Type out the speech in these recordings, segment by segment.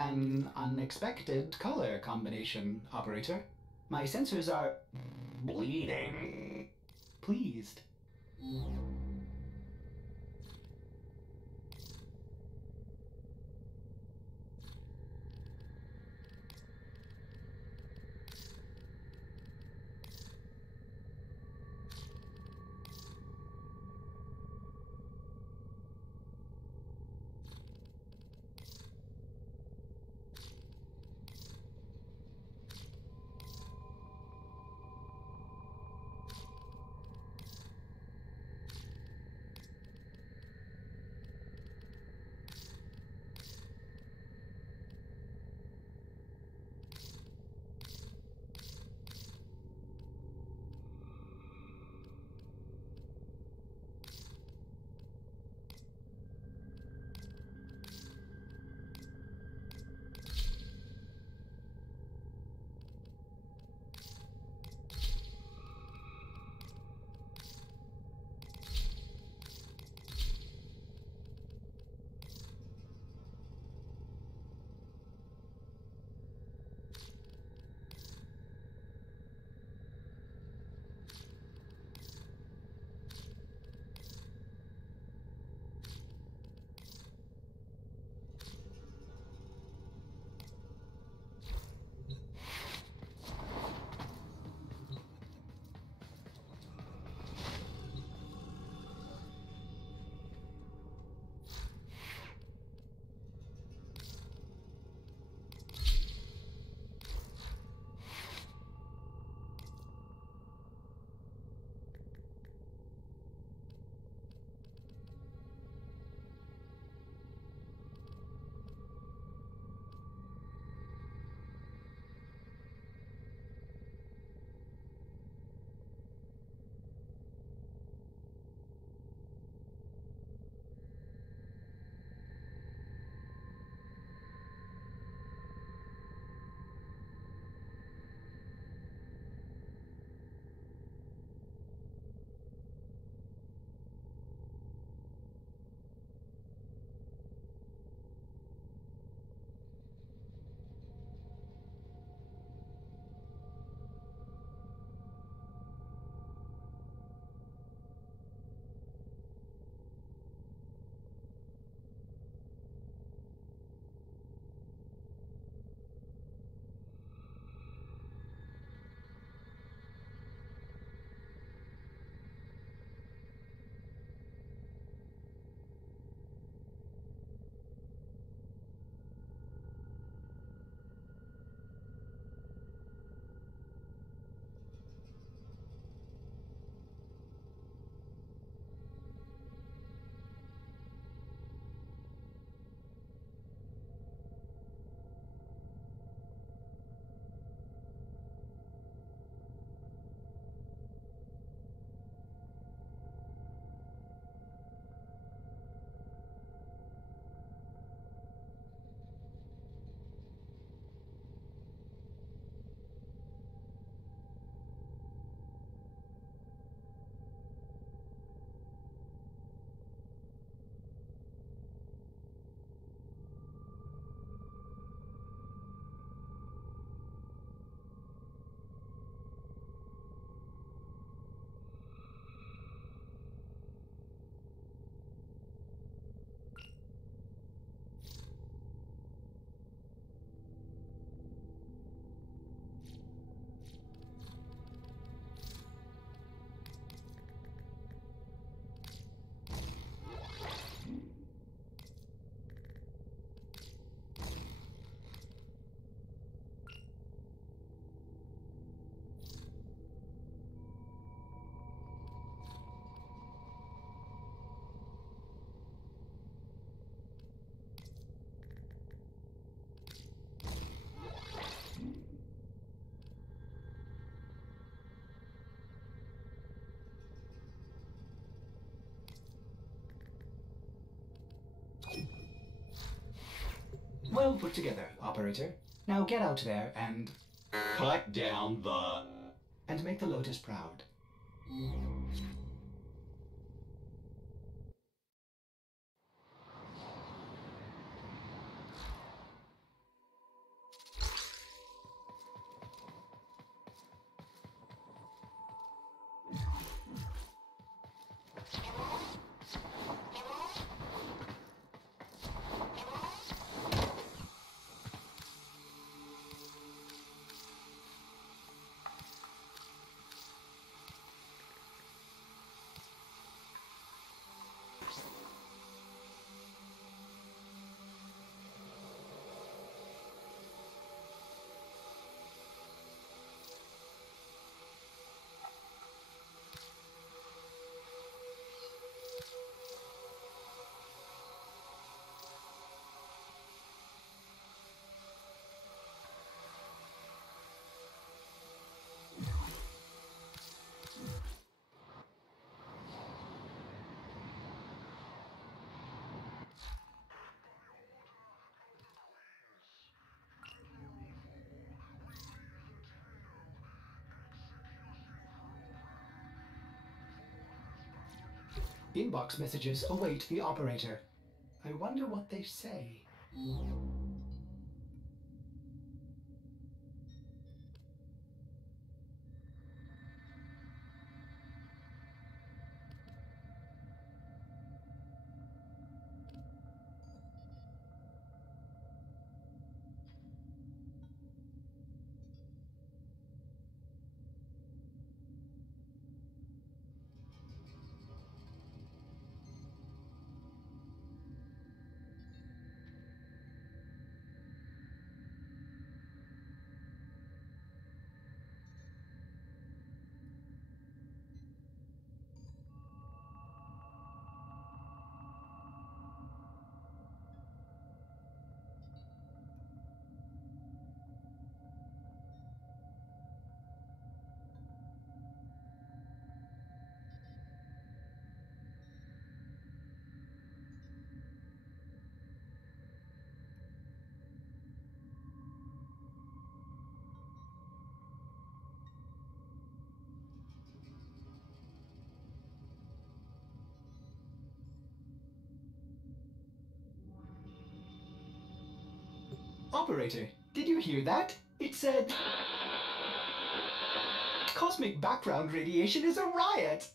An unexpected color combination, operator. My sensors are bleeding. Pleased. Well put together, operator. Now get out there and Cut down the... and make the Lotus proud. Inbox messages await the operator. I wonder what they say. Operator, did you hear that? It said... Cosmic background radiation is a riot!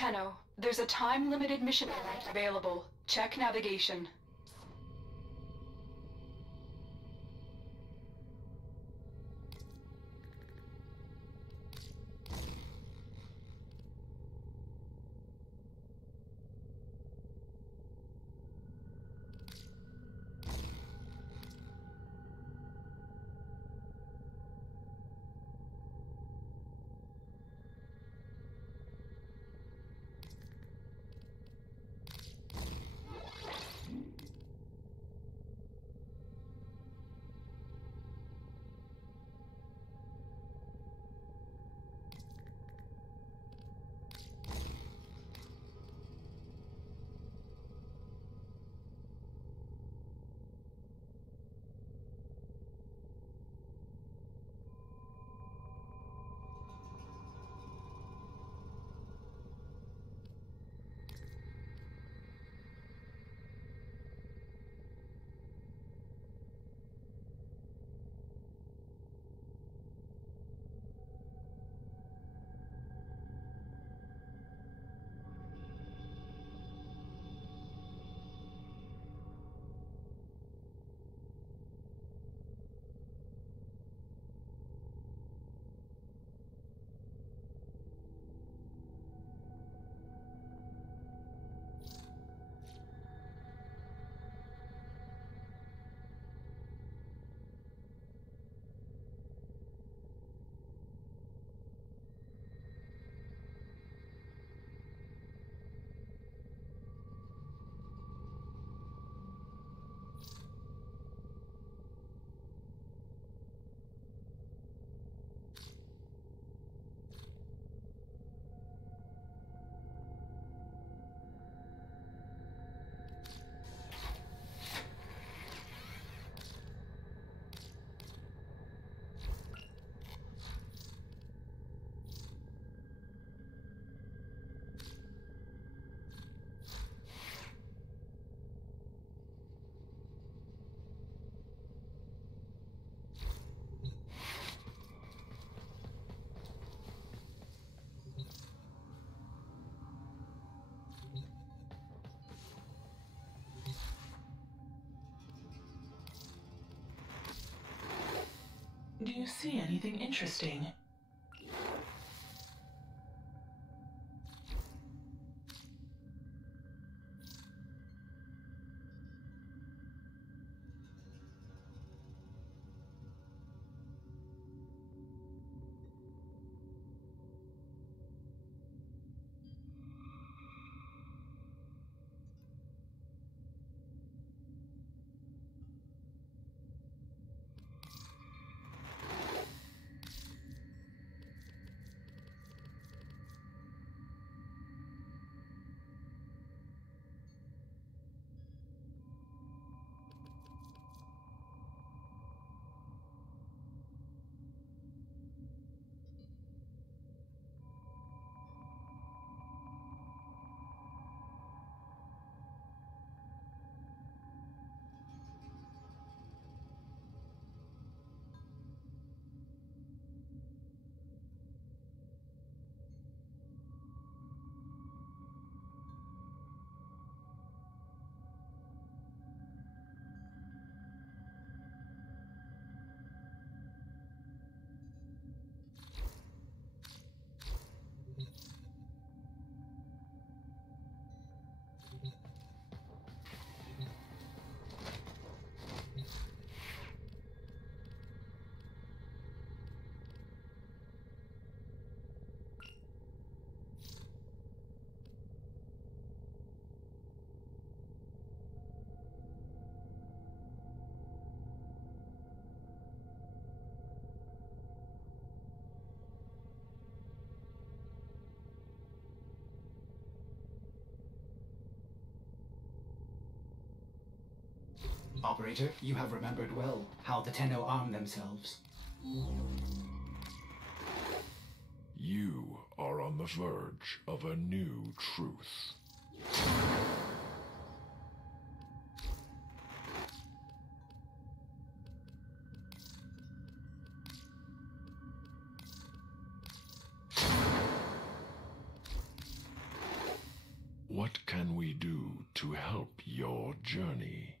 Tenno, there's a time-limited mission available. Check navigation. see anything interesting? Operator, you have remembered well how the Tenno arm themselves. You are on the verge of a new truth. What can we do to help your journey?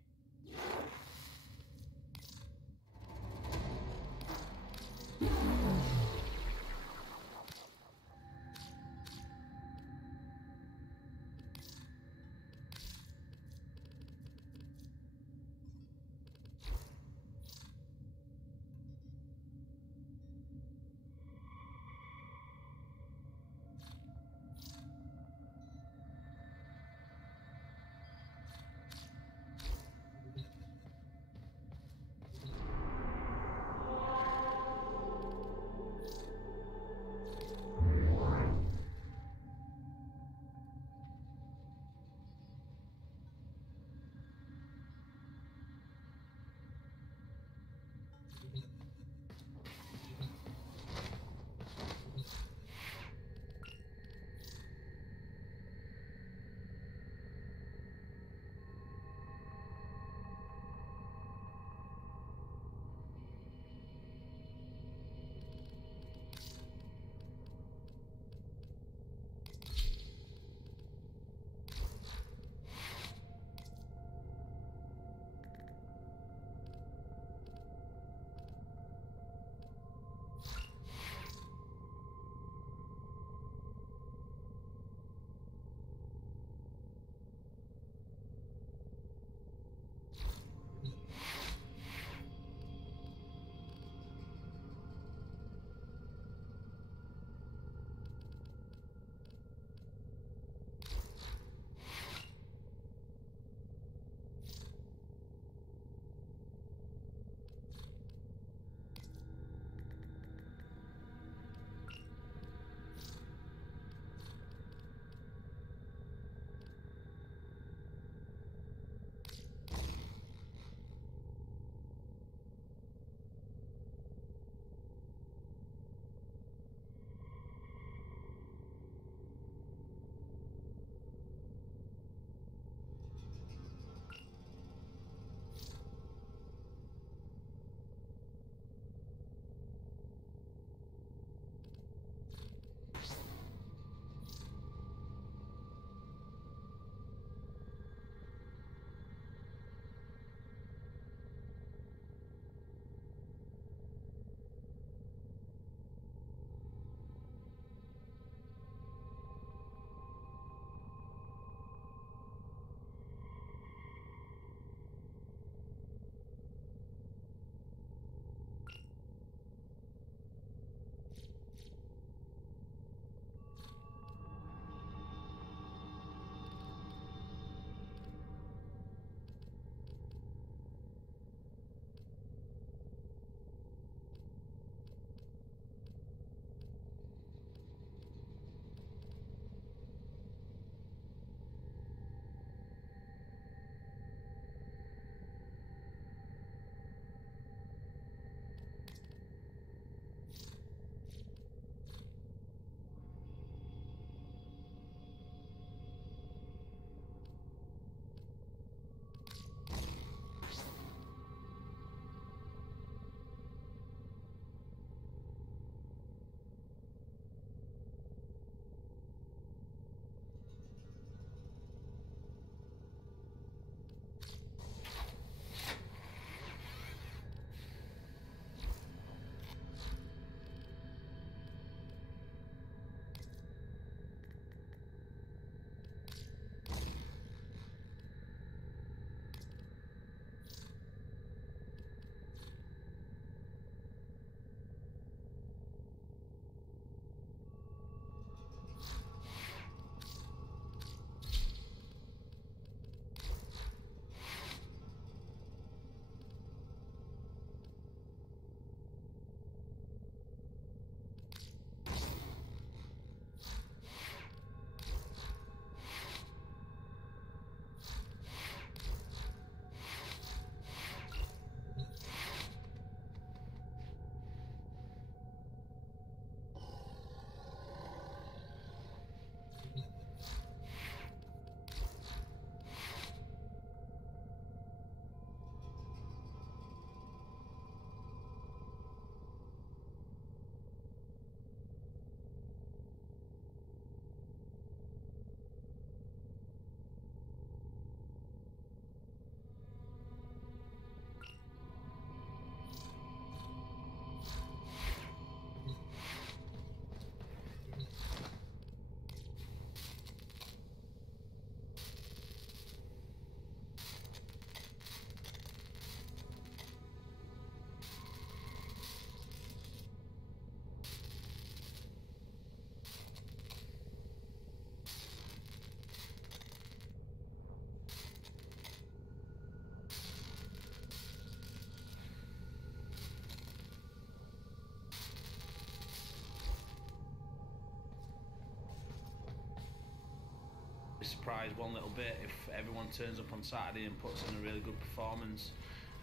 be surprised one little bit if everyone turns up on Saturday and puts in a really good performance,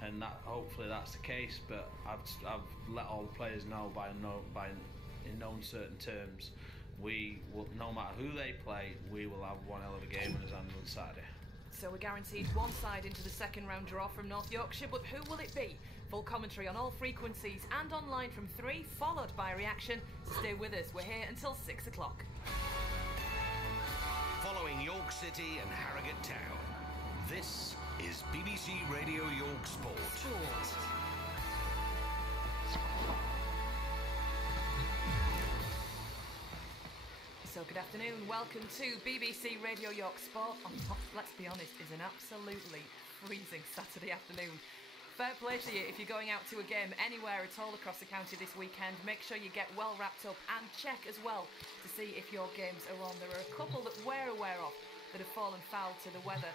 and that hopefully that's the case. But I've let all the players know in no uncertain terms, we will, no matter who they play, we will have one hell of a game in his hands on Saturday. So we're guaranteed one side into the second round draw from North Yorkshire, but who will it be? Full commentary on all frequencies and online from 3, followed by a reaction. So stay with us, we're here until 6 o'clock. Following York City and Harrogate Town, this is BBC Radio York Sport. So good afternoon, welcome to BBC Radio York Sport on what, let's be honest, is an absolutely freezing Saturday afternoon. Fair play to you if you're going out to a game anywhere at all across the county this weekend. Make sure you get well wrapped up and check as well to see if your games are on. There are a couple that we're aware of that have fallen foul to the weather.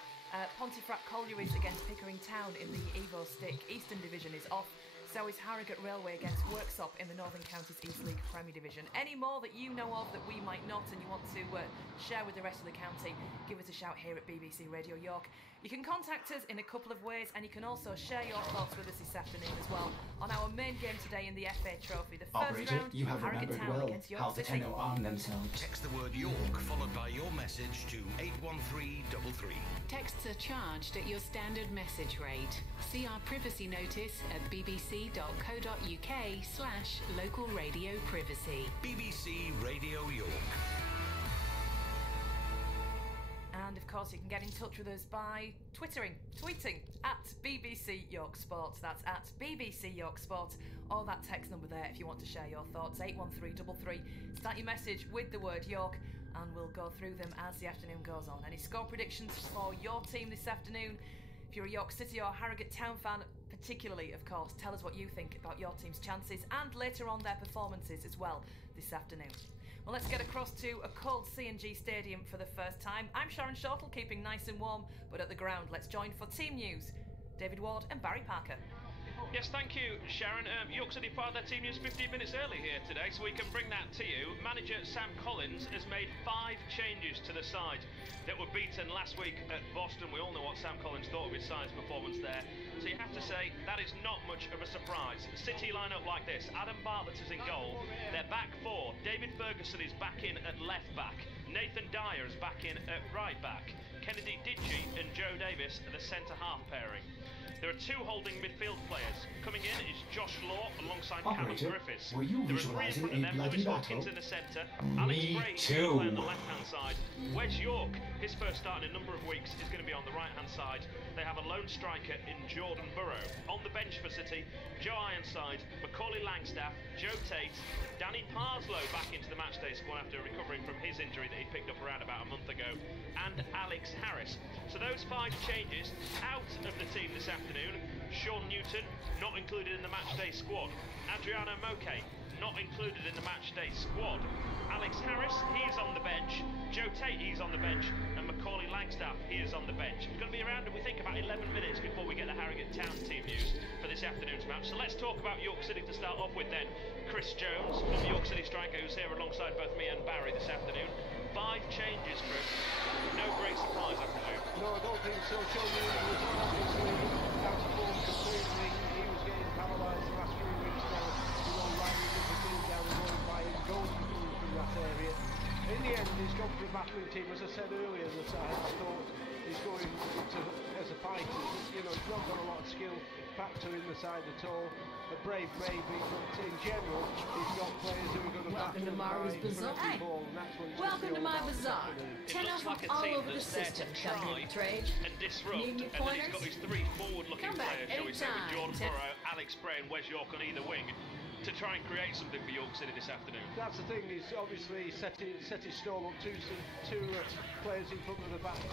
Pontefract Collieries against Pickering Town in the Evo Stick Eastern Division is off. So is Harrogate Railway against Worksop in the Northern Counties East League Premier Division. Any more that you know of that we might not and you want to share with the rest of the county, give us a shout here at BBC Radio York. You can contact us in a couple of ways, and you can also share your thoughts with us this afternoon as well on our main game today in the FA Trophy. The first Operator, round, you have Harrogate remembered Town well against York how the City. Tenno arm themselves. Text the word York followed by your message to 81333. Texts are charged at your standard message rate. See our privacy notice at bbc.co.uk/local radio privacy. BBC Radio York. And of course you can get in touch with us by tweeting at BBC York Sport. That's at BBC York Sport, or that text number there if you want to share your thoughts, 81333. Start your message with the word York and we'll go through them as the afternoon goes on. Any score predictions for your team this afternoon? If you're a York City or Harrogate Town fan particularly, of course, tell us what you think about your team's chances and later on their performances as well this afternoon. Well, let's get across to a cold C&G Stadium for the first time. I'm Sharon Shortle, keeping nice and warm, but at the ground, let's join for team news. David Ward and Barry Parker. Yes, thank you, Sharon. York City fired their team news 15 minutes early here today, so we can bring that to you. Manager Sam Collins has made 5 changes to the side that were beaten last week at Boston. We all know what Sam Collins thought of his side's performance there, so you have to say that is not much of a surprise. City line up like this: Adam Bartlett is in goal, their back 4, David Ferguson is back in at left back, Nathan Dyer is back in at right back, Kennedy Ditchy and Joe Davis are the centre-half pairing. There are 2 holding midfield players. Coming in is Josh Law alongside Callum Griffiths. Were you There are 3 in visualizing front of a them. bloody Lewis battle? Hawkins in the centre. Alex Bray is too. on the left-hand side. Wes York, his first start in a number of weeks, is going to be on the right-hand side. They have a lone striker in Jordan Burrow. On the bench for City, Joe Ironside, Macaulay Langstaff, Joe Tate, Danny Parslow back into the matchday squad after recovering from his injury that he picked up around about a month ago, and Alex Harris. So those 5 changes out of the team this afternoon. Sean Newton, not included in the matchday squad. Adriano Moke, not included in the matchday squad. Alex Harris, he's on the bench. Joe Tate, he's on the bench. And Macaulay Langstaff, he is on the bench. It's going to be around, we think, about 11 minutes before we get the Harrogate Town team news for this afternoon's match. So let's talk about York City to start off with then. Chris Jones, the York City striker, who's here alongside both me and Barry this afternoon. 5 changes, Chris. No great surprise, I presume. No, I don't think so. Sean Newton was obviously out of form completely. He was getting paralysed the last few weeks now. You know, lining up the team down and going by and going from that area. In the end, he's gone for a battling team. As I said earlier, that I thought he's going to, as a fighter. You know, he's not got a lot of skill factor in the side at all. A brave maybe, but in general, he's got players who are going to Welcome to Mara's Bazaar. Hey. Welcome to my bazaar. Tenno from all over the system coming to trade. And disrupt, Need me and then he's pointers? got his 3 forward-looking Come back players, shall we say, with anytime. Jordan Burrow, Alex Bray and Wes York on either wing, to try and create something for York City this afternoon. That's the thing, he's obviously set his stall up, two players in front of the back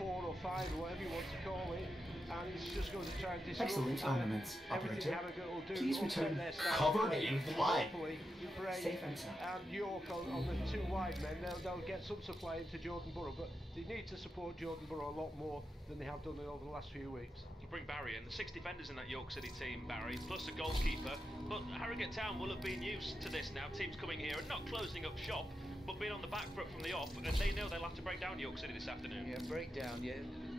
4 or 5, or whatever you want to call it, and he's just going to try and disrupt Excellent armaments, everything operator. Harrogate will do. Please upset return their style covered play in blood. properly. Bray Safe and sound. and York on the 2 wide men, they'll get some supply into Jordan Burrow, but they need to support Jordan Burrow a lot more than they have done over the last few weeks. You bring Barry in, the 6 defenders in that York City team, Barry, plus a goalkeeper. But Harrogate Town will have been used to this now. Teams coming here and not closing up shop, but being on the back foot from the off, and they know they'll have to break down York City this afternoon. Yeah, breakdown, yeah.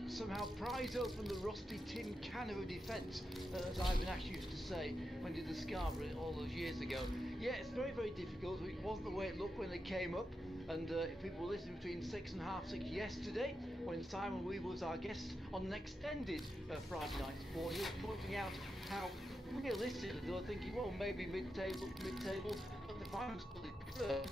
Somehow prise open the rusty tin can of a defence, as Ivan Ash used to say when he did the Scarborough all those years ago. Yeah, it's very, very difficult. It wasn't the way it looked when they came up. And if people were listening between 6 and half 6 yesterday, when Simon Weaver was our guest on an extended Friday night sport, he was pointing out how realistic they were thinking, well, maybe mid-table, but the finals third.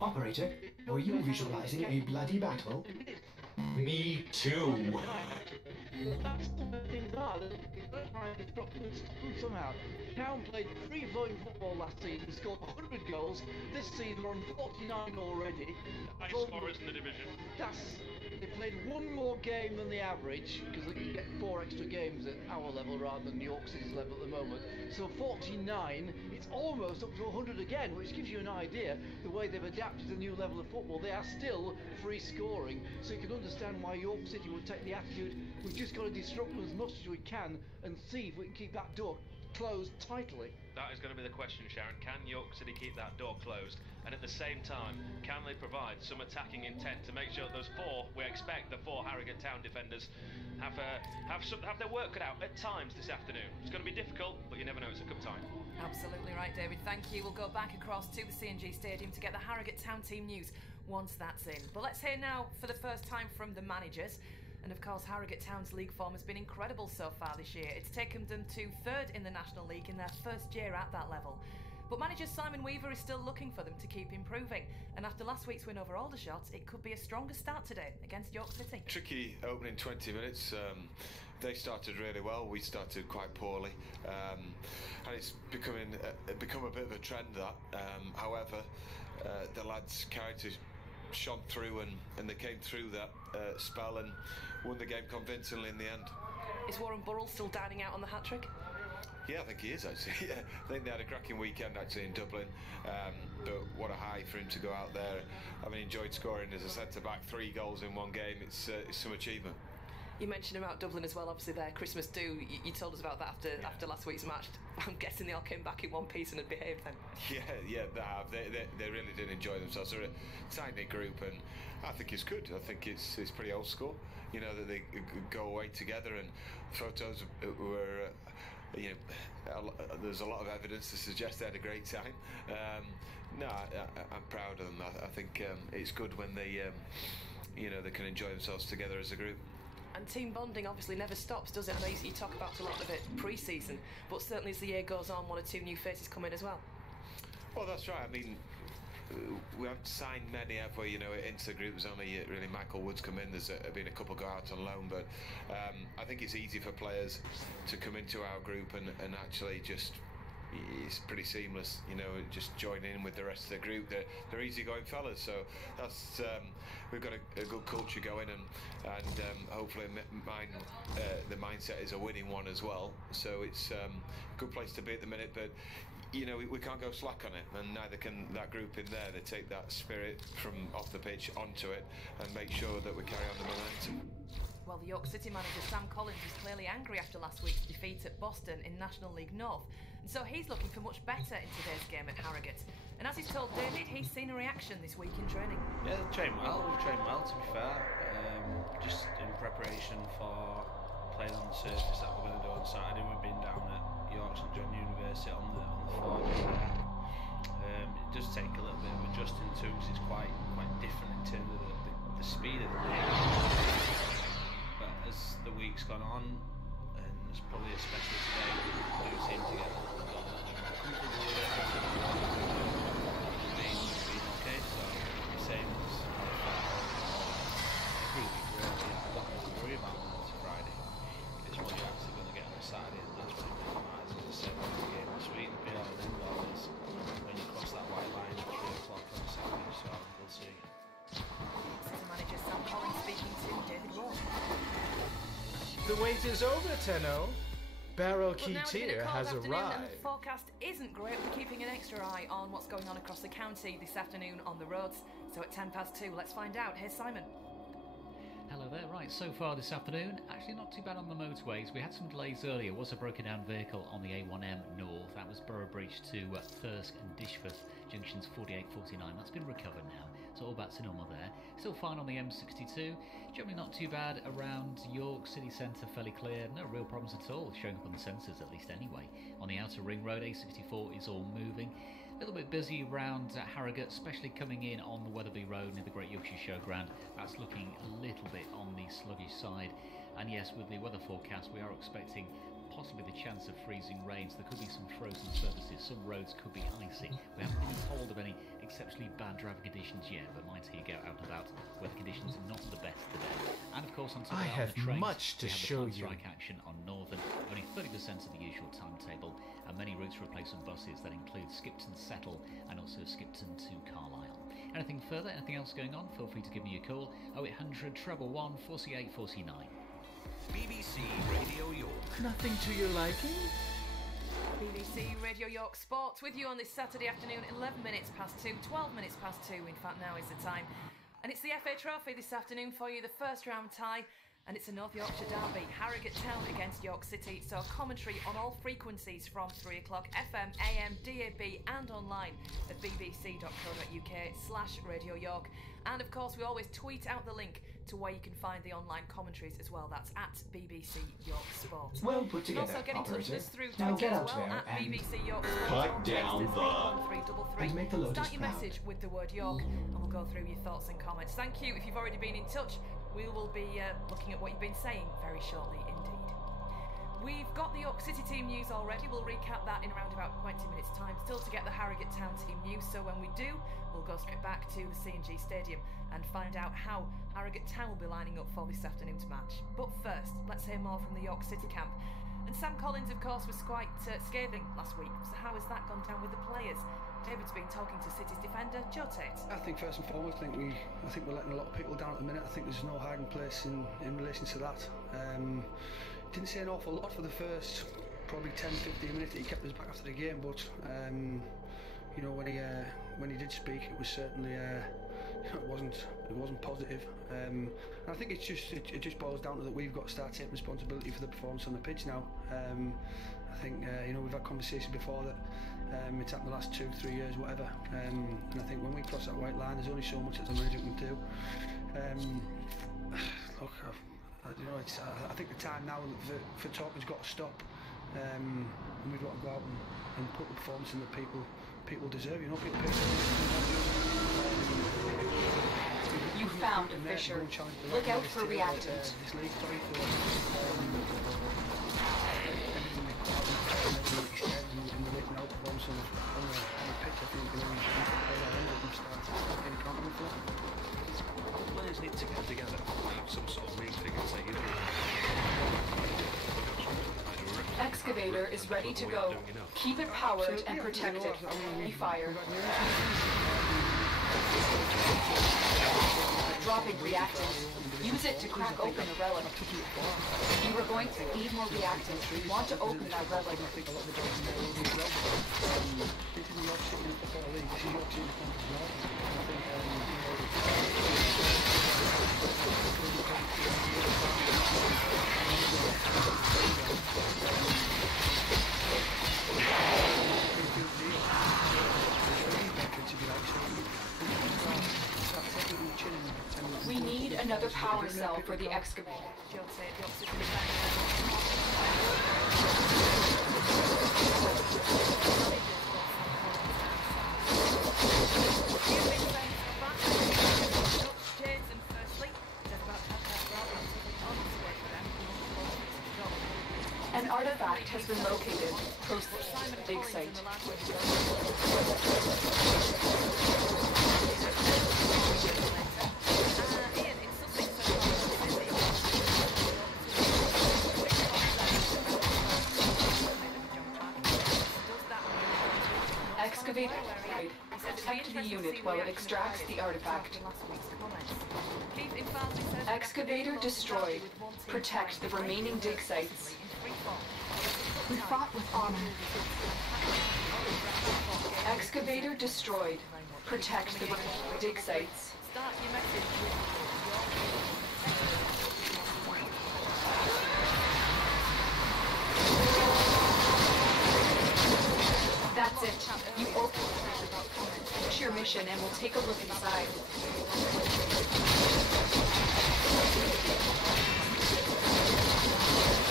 Operator, were you visualizing a bloody battle? Me too. That's the thing somehow. Town played free-flowing football last season, scored 100 goals. This season we're on 49 already. Highest scorers in the division. They played one more game than the average, because they get 4 extra games at our level rather than York City's level at the moment. So 49, it's almost up to 100 again, which gives you an idea the way they've adapted to the new level of football. They are still free scoring, so you can understand why York City would take the attitude, we've just got to disrupt them as much as we can and see if we can keep that door closed tightly. That is going to be the question, Sharon. Can York City keep that door closed? And at the same time, can they provide some attacking intent to make sure those 4, we expect the 4 Harrogate Town defenders have their work cut out at times this afternoon? It's going to be difficult, but you never know, it's a good time. Absolutely right, David. Thank you. We'll go back across to the C&G Stadium to get the Harrogate Town team news once that's in. But let's hear now, for the first time, from the managers. And of course, Harrogate Town's league form has been incredible so far this year. It's taken them to 3rd in the National League in their first year at that level. But manager Simon Weaver is still looking for them to keep improving. And after last week's win over Aldershot, it could be a stronger start today against York City. Tricky opening 20 minutes. They started really well. We started quite poorly. And it's become a bit of a trend, that. However, the lads' characters shone through and they came through that spell and won the game convincingly in the end. Is Warren Burrell still dining out on the hat-trick? Yeah, I think he is actually. Yeah, I think they had a cracking weekend actually in Dublin. But what a high for him to go out there. Having enjoyed scoring as a centre-back 3 goals in one game, it's some achievement. You mentioned about Dublin as well, obviously their Christmas do. You told us about that after last week's match. I'm guessing they all came back in one piece and had behaved then. Yeah, they have. They really did enjoy themselves. They're a tight-knit group, and I think it's good. I think it's pretty old school. You know, that they go away together, and photos were. There's a lot of evidence to suggest they had a great time. I'm proud of them. I think it's good when they can enjoy themselves together as a group. And team bonding obviously never stops, does it? I know you talk about a lot of it pre-season, but certainly as the year goes on, 1 or 2 new faces come in as well. Well, that's right. I mean, we haven't signed many, have we? You know, into the group, there's only really Michael Woods come in. There's been a couple go out on loan, but I think it's easy for players to come into our group and actually just. It's pretty seamless, you know, just joining in with the rest of the group. They're easygoing fellas, so that's we've got a good culture going, and hopefully the mindset is a winning one as well. So it's a good place to be at the minute, but you know we can't go slack on it, and neither can that group in there. They take that spirit from off the pitch onto it and make sure that we carry on the momentum. Well, the York City manager Sam Collins is clearly angry after last week's defeat at Boston in National League North, and so he's looking for much better in today's game at Harrogate. And as he's told David, he's seen a reaction this week in training. Yeah, they've trained well. We've trained well, to be fair. Just in preparation for playing on the surface that we're going to do on Saturday. We've been down at York St John University on the forge there. It does take a little bit of adjusting to, because it's quite different in terms of the speed of the game. But as the week's gone on, and it's probably especially today, we do seem to get a little bit more comfortable with it. It's been okay, so same as every week really. I've got to worry about Monday to Friday. It's what you're actually going to get on Saturday, and that's what it really matters. As I said, the game this week, the be all and end all is when you cross that white line at 3 o'clock on Saturday, so we'll see. City manager Sam Collins speaking to David Ward. The wait is over, Tenno. Barrel But now it's been a Keteer cold has afternoon and the arrived. forecast isn't great. We're keeping an extra eye on what's going on across the county this afternoon on the roads. So at 2:10, let's find out. Here's Simon. Hello there. Right, so far this afternoon, actually not too bad on the motorways. We had some delays earlier. Was a broken down vehicle on the A1M North. That was Borough Bridge to Thirsk and Dishforth, junctions 48-49. That's been recovered now, so all back to normal there. Still fine on the M62. Generally not too bad around York City Centre, fairly clear. No real problems at all, showing up on the sensors at least anyway. On the outer ring road, A64 is all moving. A little bit busy around Harrogate, especially coming in on the Wetherby Road near the Great Yorkshire Showground. That's looking a little bit on the sluggish side. And yes, with the weather forecast, we are expecting possibly the chance of freezing rains. There could be some frozen surfaces. Some roads could be icy. We haven't been told of any exceptionally bad driving conditions yet, but mind you get out and about, weather conditions are not the best today. And of course, on top of I that, have on the trains, much to we have the show planned you. strike action on Northern, only 30% of the usual timetable, and many routes replace some buses that include Skipton Settle and also Skipton to Carlisle. Anything further, anything else going on, feel free to give me a call, 0800 111 4849. BBC Radio York. Nothing to your liking? BBC Radio York Sports with you on this Saturday afternoon, 11 minutes past 2, 12 minutes past 2, in fact now is the time. And it's the FA Trophy this afternoon for you, the first round tie, and it's a North Yorkshire derby, Harrogate Town against York City, so commentary on all frequencies from 3 o'clock, FM, AM, DAB and online at bbc.co.uk/Radio York. And of course we always tweet out the link to where you can find the online commentaries as well. That's at BBC York Sports. Well put You can together, also get in touch with operator. us through Now Twitter get as out well there at and BBC York Sports. cut or down text us the- 81333. and make the Lotus Start your proud. message with the word York and we'll go through your thoughts and comments. Thank you. If you've already been in touch, we will be looking at what you've been saying very shortly indeed. We've got the York City team news already. We'll recap that in around about 20 minutes time. Still to get the Harrogate Town team news, so when we do, we'll go straight back to the C&G Stadium and find out how Harrogate Town will be lining up for this afternoon's match. But first, let's hear more from the York City camp. And Sam Collins, of course, was quite scathing last week. So how has that gone down with the players? David's been talking to City's defender, Joe Tate. I think first and foremost, I think we're letting a lot of people down at the minute. I think there's no hiding place in relation to that. Didn't say an awful lot for the first probably 10-15 minutes that he kept us back after the game, but you know, when he did speak, it was certainly it wasn't positive. And I think it just boils down to that we've got to start taking responsibility for the performance on the pitch now. I think you know, we've had conversations before that it's happened the last 2-3 years, whatever. And I think when we cross that white line, there's only so much that the manager can do. Look, you know, I think the time now for talking's got to stop, and we've got to go out and put the performance in that people deserve. You know, You found a Fisher. Look out for reactant. Players need to get together and have some sort of meeting and say, you know, Excavator is ready to go. Keep it powered and protected. We fire. Dropping reactant. Use it to crack open a relic. You are going to need more reactant. Want to open that relic. We need another power cell for the excavator. An artifact has been located close to the big site. Excavate. Protect the unit while it extracts the artifact. Excavator destroyed. Protect the remaining dig sites. We fought with honor. Excavator destroyed. Protect the dig sites. Start your message with That's it. You open your mission and we'll take a look inside.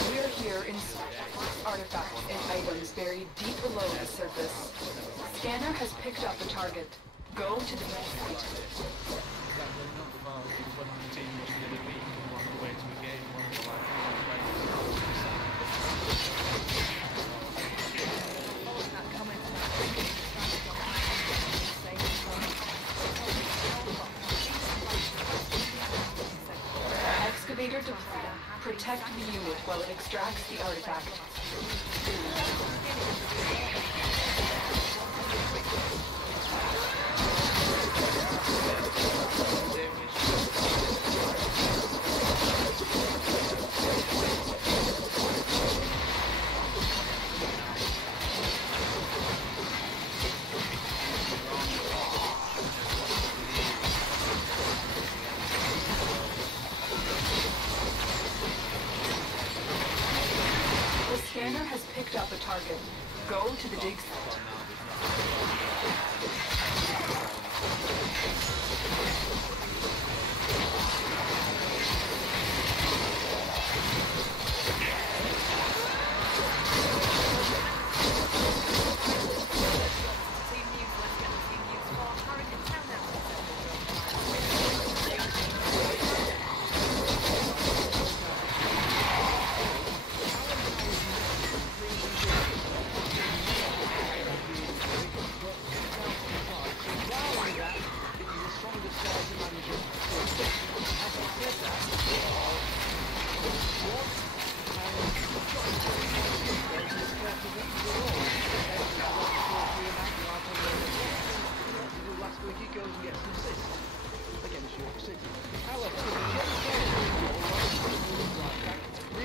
We're here in artifacts and items buried deep below the surface. Scanner has picked up the target. Go to the site. Excavator deployed. Protect the unit while it extracts the artifact. The scanner has picked up a target. Go to the dig site.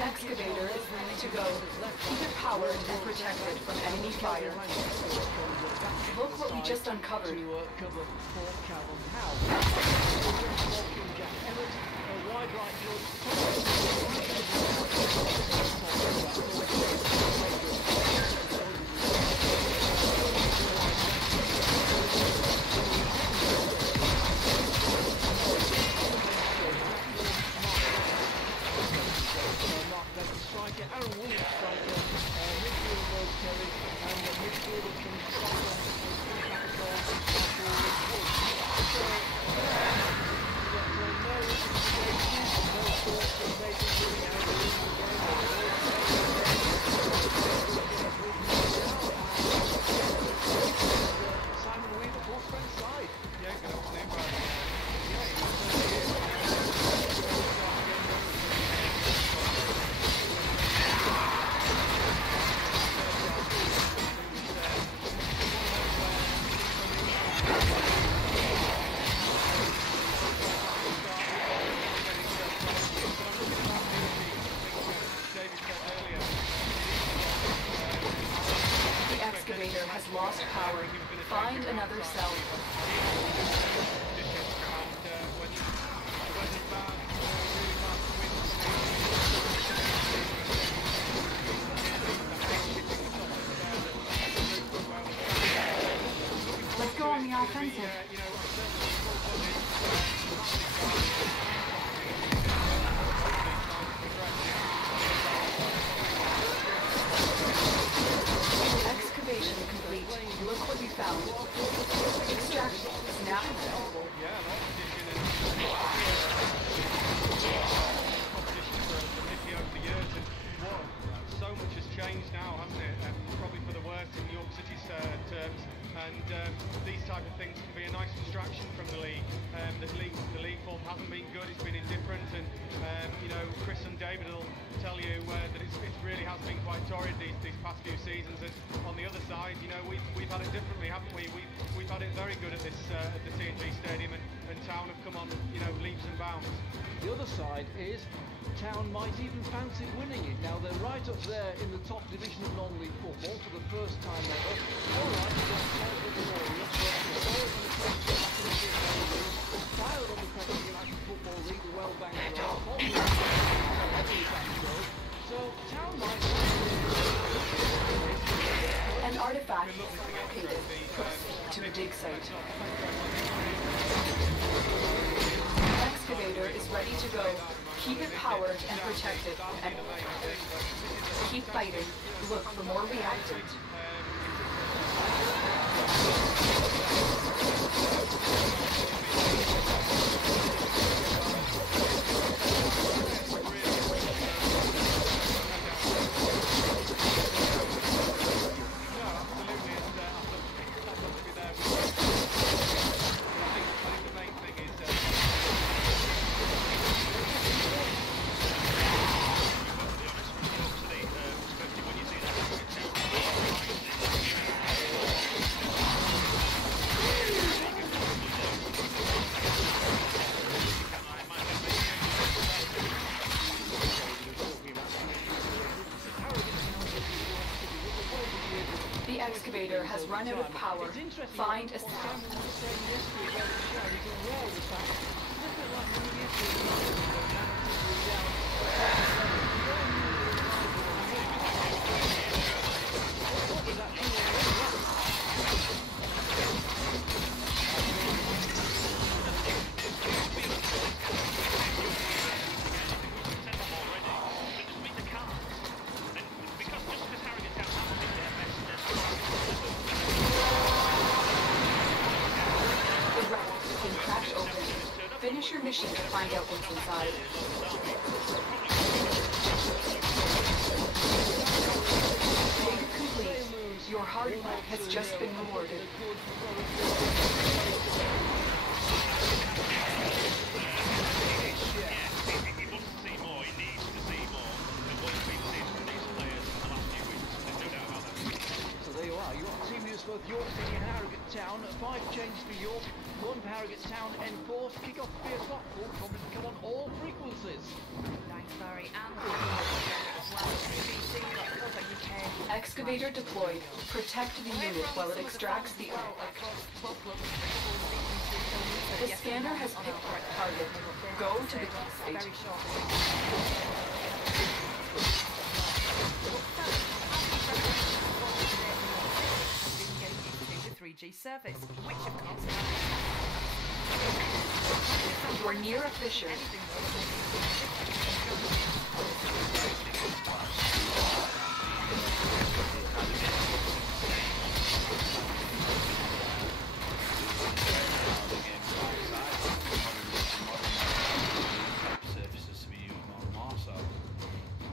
Excavator is ready to go. Keep it powered and protected from enemy fire. Look what we just uncovered. Has lost power. Find another cell. Let's go on the offensive. Excavation complete. Look what we found. Extraction is now available. So much has changed now, hasn't it? And probably for the worse in York City's terms. And these type of things can be a nice distraction from the league. The league form hasn't been good, it's been indifferent, and you know, Chris and David will tell you that it really has been quite torrid these past few seasons. And on the other side, you know, we've had it differently, haven't we? We've had it very good at this at the TNG Stadium, and Town have come on, you know, leaps and bounds. The other side is Town might even fancy winning it. Now they're right up there in the top division of non-league football for the first time ever. All right, they're tired of the Warriors, but historically the Premier League, tired of the Premier National Football League, the well-banked so Town might. An artifact is located. Proceed to the dig site. The excavator is ready to go. Keep it powered and protected. And keep fighting. Look for more reactants. The excavator has run out of power. Find a Finish your mission to find out what's inside. Mission complete. Your hard work has just been rewarded. So there you are. You got a team news both York City and Harrogate Town. 5 changes for York, 1 for Harrogate Town. Enforced. Kick off 3 o'clock. Full company to come on all frequencies. Thanks, Barry. And BBC.co.uk. Excavator deployed. Protect the unit while it extracts the ore. The scanner has picked the target. Go to the site. 3G service, which of course you are near a fissure. Surfaces to be used more and more, so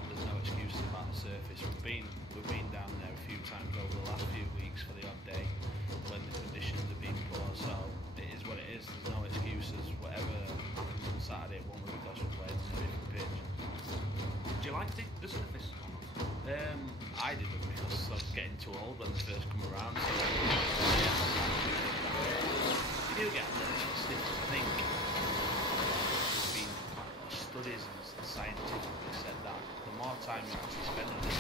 there's no excuses about the surface. We've been down there a few times over the last few weeks for the odd day when the conditions have been poor, so it is what it is. There's no excuses. Whatever happens on Saturday, it won't be because we're playing on a different pitch. Do you like the surface? I didn't, because I was getting too old when they first come around. So you do get a little bit stiff, I think. There's been studies and scientifically said that the more time you actually spend on it,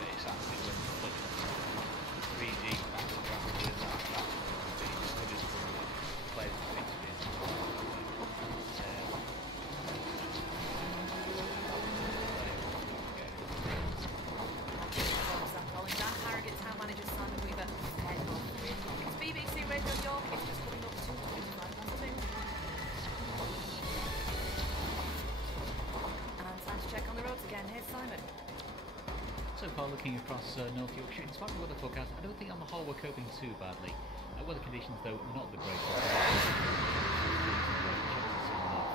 it's actually when you flip 3D back to back doing that, being studies from the players that think to be that Harrogate Town manager Simon Weaver head off. It's BBC Radio York. It's just coming up to 5:12. And time to check on the roads again. Here's Simon. So far, looking across North Yorkshire, in spite of the weather forecast, I don't think on the whole we're coping too badly. Weather conditions, though, not the greatest.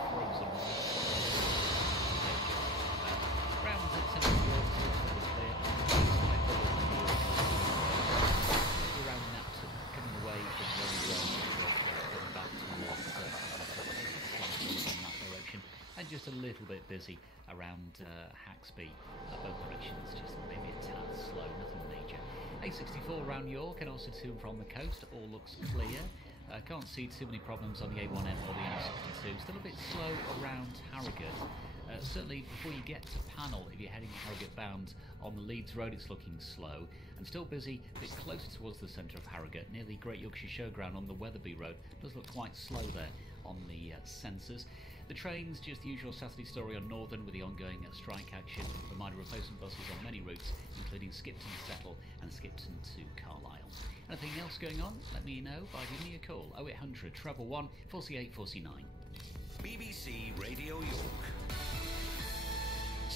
Frozen. Ground at Central fairly clear. Around Napton. just a little bit busy around Haxby. Both directions just maybe a tad slow, nothing major. A64 around York and also to and from the coast, all looks clear. Can't see too many problems on the A1M or the M62. Still a bit slow around Harrogate. Certainly before you get to Panel, if you're heading Harrogate bound on the Leeds Road, it's looking slow. And still busy a bit closer towards the centre of Harrogate, near the Great Yorkshire Showground on the Wetherby Road. Does look quite slow there on the sensors. The trains, just the usual Saturday story on Northern with the ongoing strike action. The minor replacement buses on many routes, including Skipton to Settle and Skipton to Carlisle. Anything else going on? Let me know by giving me a call. 0800 111 48 49. BBC Radio York.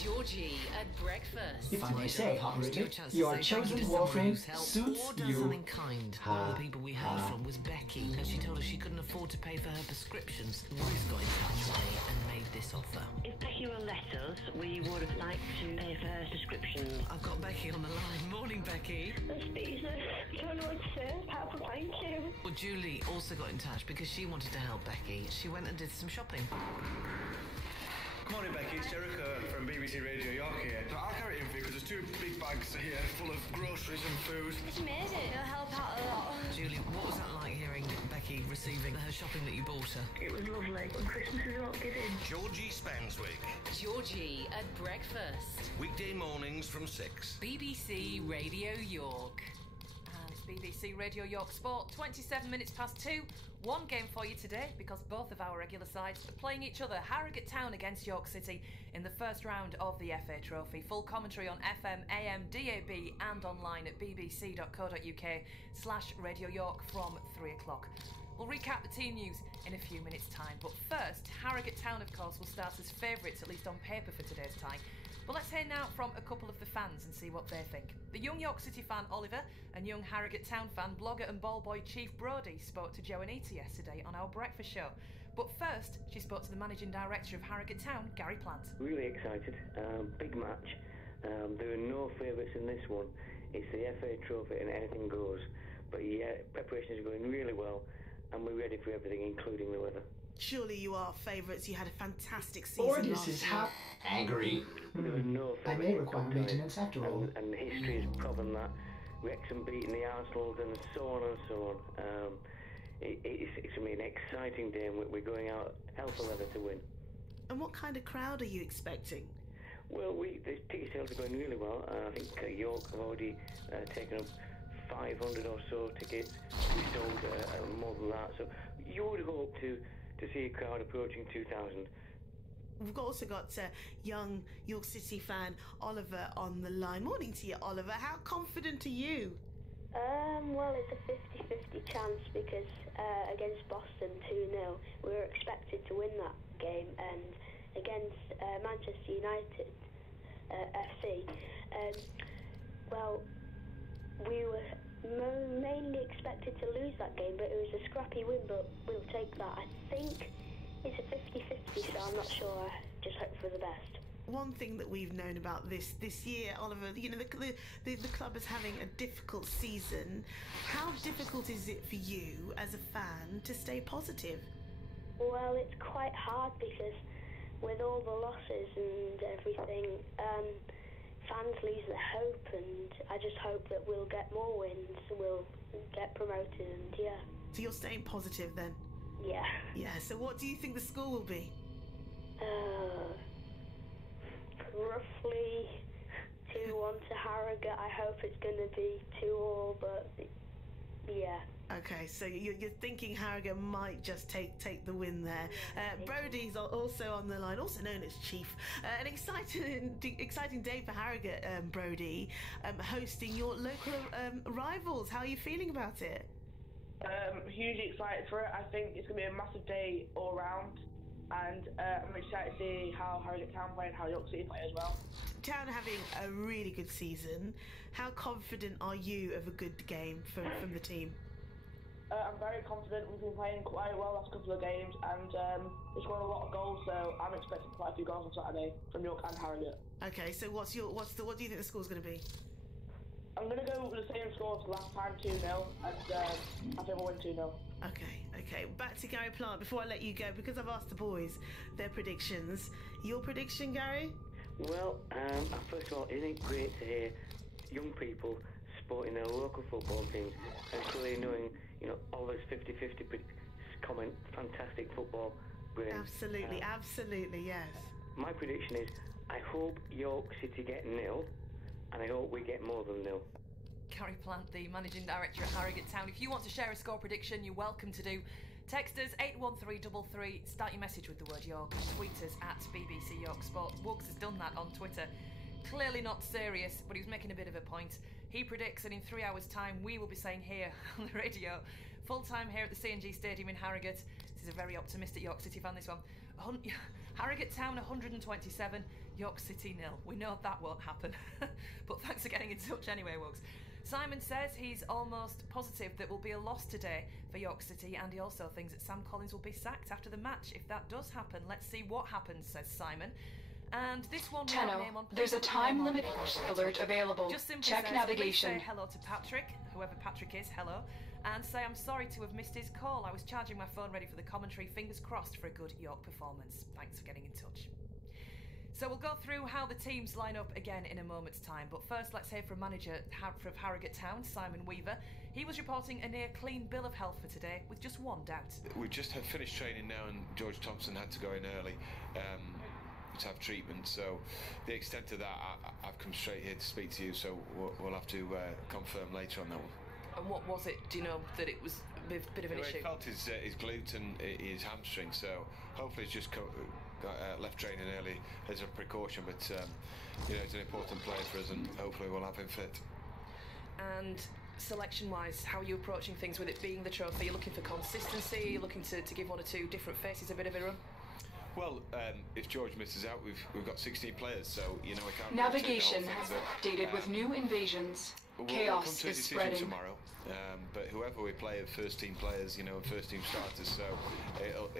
Georgie at breakfast. If I may say, operator, your chosen WarFrame suits or done you. something kind. One of the people we heard from was Becky, and she told us she couldn't afford to pay for her prescriptions. Ruth got in touch with me and made this offer. If Becky will let us, we would like to pay for her prescriptions. I've got Becky on the line. Morning, Becky. That's decent. Don't know what to say. Apart from thank you. Well, Julie also got in touch because she wanted to help Becky. She went and did some shopping. Morning, Becky. It's Jericho from BBC Radio York here. I'll carry it in for you because there's 2 big bags here full of groceries and food. It's amazing. It'll help out a lot. Julie, what was that like hearing Becky receiving her shopping that you bought her? It was lovely. And Christmas is not giving. Georgie Spanswick. Georgie at breakfast. Weekday mornings from 6. BBC Radio York. And it's BBC Radio York Sport, 27 minutes past 2. One game for you today because both of our regular sides are playing each other. Harrogate Town against York City in the first round of the FA Trophy. Full commentary on FM, AM, DAB and online at bbc.co.uk/Radio York from 3 o'clock. We'll recap the team news in a few minutes' time. But first, Harrogate Town, of course, will start as favourites, at least on paper, for today's tie. But let's hear now from a couple of the fans and see what they think. The young York City fan Oliver and young Harrogate Town fan, blogger and ball boy Chief Brodie spoke to Jo Anita yesterday on our breakfast show. But first, she spoke to the managing director of Harrogate Town, Gary Plant. Really excited. Big match. There are no favourites in this one. It's the FA Trophy and anything goes. But yeah, preparations are going really well and we're ready for everything, including the weather. Surely you are favourites. You had a fantastic season Ordis is angry. There are no I may require maintenance after all. And history has proven that. Wrexham beating the Arsenals and so on and so on. It's going to be an exciting day and we're going out hell for leather to win. And what kind of crowd are you expecting? Well, the ticket sales are going really well. I think York have already taken up 500 or so tickets. We sold more than that. So you would hope to see a crowd approaching 2,000. We've also got young York City fan Oliver on the line. Morning to you, Oliver. How confident are you? Well, it's a 50-50 chance because against Boston 2-0, we were expected to win that game, and against Manchester United FC, well, we were mainly expected to lose that game, but it was a scrappy win, but we'll take that. I think it's a 50-50, so I'm not sure. I just hope for the best. One thing that we've known about this year, Oliver, you know, the club is having a difficult season. How difficult is it for you as a fan to stay positive? Well, it's quite hard because with all the losses and everything, fans lose their hope, and I just hope that we'll get more wins, we'll get promoted, and yeah. So you're staying positive then? Yeah. Yeah, so what do you think the score will be? Roughly 2-1 to Harrogate. I hope it's going to be 2-2, but yeah. Okay, so you're thinking Harrogate might just take the win there. Brodie's also on the line, also known as Chief. An exciting day for Harrogate, Brodie, hosting your local rivals. How are you feeling about it? Hugely excited for it. I think it's going to be a massive day all round, and I'm excited to see how Harrogate Town play and how York City play as well. Town having a really good season. How confident are you of a good game from the team? I'm very confident. We've been playing quite well last couple of games, and we've scored a lot of goals, so I'm expecting quite a few goals on Saturday from York and Harrogate. Okay, so what do you think the score's going to be? I'm going to go with the same score as last time, 2-0, and I think say we'll win 2-0. Okay. Back to Gary Plant before I let you go, because I've asked the boys their predictions. Your prediction, Gary? Well, first of all, isn't it great to hear young people supporting their local football teams and clearly knowing, Oliver's 50-50 comment, fantastic football brain. Absolutely, yes. My prediction is, I hope York City get 0, and I hope we get more than 0. Gary Plant, the Managing Director at Harrogate Town. If you want to share a score prediction, you're welcome to do. Text us 81333, start your message with the word York, and tweet us at BBC York Sport. Wuggs has done that on Twitter. Clearly not serious, but he was making a bit of a point. He predicts that in 3 hours' time we will be saying here on the radio, full time here at the C&G Stadium in Harrogate. This is a very optimistic York City fan, this one. Harrogate Town 127, York City 0. We know that won't happen. But thanks for getting in touch anyway, Wuggs. Simon says he's almost positive that will be a loss today for York City, and he also thinks that Sam Collins will be sacked after the match. If that does happen, let's see what happens, says Simon. And this one, Tenno, there's a time limit alert available. Just simply check says, navigation. Please say hello to Patrick, whoever Patrick is, hello, and say I'm sorry to have missed his call. I was charging my phone ready for the commentary. Fingers crossed for a good York performance. Thanks for getting in touch. So we'll go through how the teams line up again in a moment's time, but first let's hear from manager of Harrogate Town, Simon Weaver. He was reporting a near clean bill of health for today, with just one doubt. We just had finished training now, and George Thompson had to go in early to have treatment, so the extent of that, I've come straight here to speak to you, so we'll have to confirm later on that one. And what was it, do you know, that it was a bit of an issue? He felt his glute and his hamstring, so hopefully it's just got left training early as a precaution, but he's an important player for us, and hopefully we'll have him fit. And selection-wise, how are you approaching things with it being the trophy? You're looking for consistency, you're looking to give one or two different faces a bit of a run? Well, if George misses out, we've got 16 players, so we can't. Navigation has updated with new invasions. Chaos we'll is spreading tomorrow. But whoever we play, first team players, first team starters, so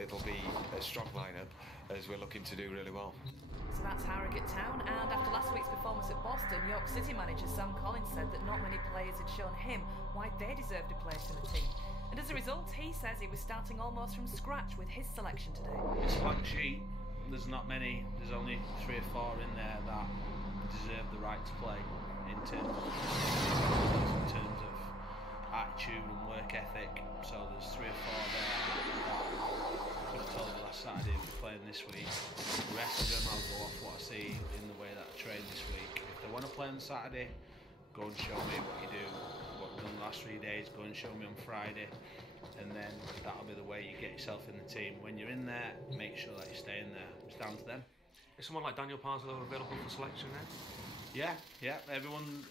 it'll be a strong lineup as we're looking to do really well. So that's Harrogate Town, and after last week's performance at Boston, York City manager Sam Collins said that not many players had shown him why they deserved a place in the team. And as a result, he says he was starting almost from scratch with his selection today. It's a blank sheet. There's not many. There's only 3 or 4 in there that deserve the right to play in terms of attitude and work ethic. So there's 3 or 4 there that I could have told you last Saturday we're playing this week. The rest of them I'll go off what I see in the way that I train this week. If they want to play on Saturday, go and show me what you do. What you've done the last 3 days, go and show me on Friday, and then that'll be the way you get yourself in the team. When you're in there, make sure that you stay in there. It's down to them. Is someone like Daniel Parslow available for selection then? Yeah, everyone.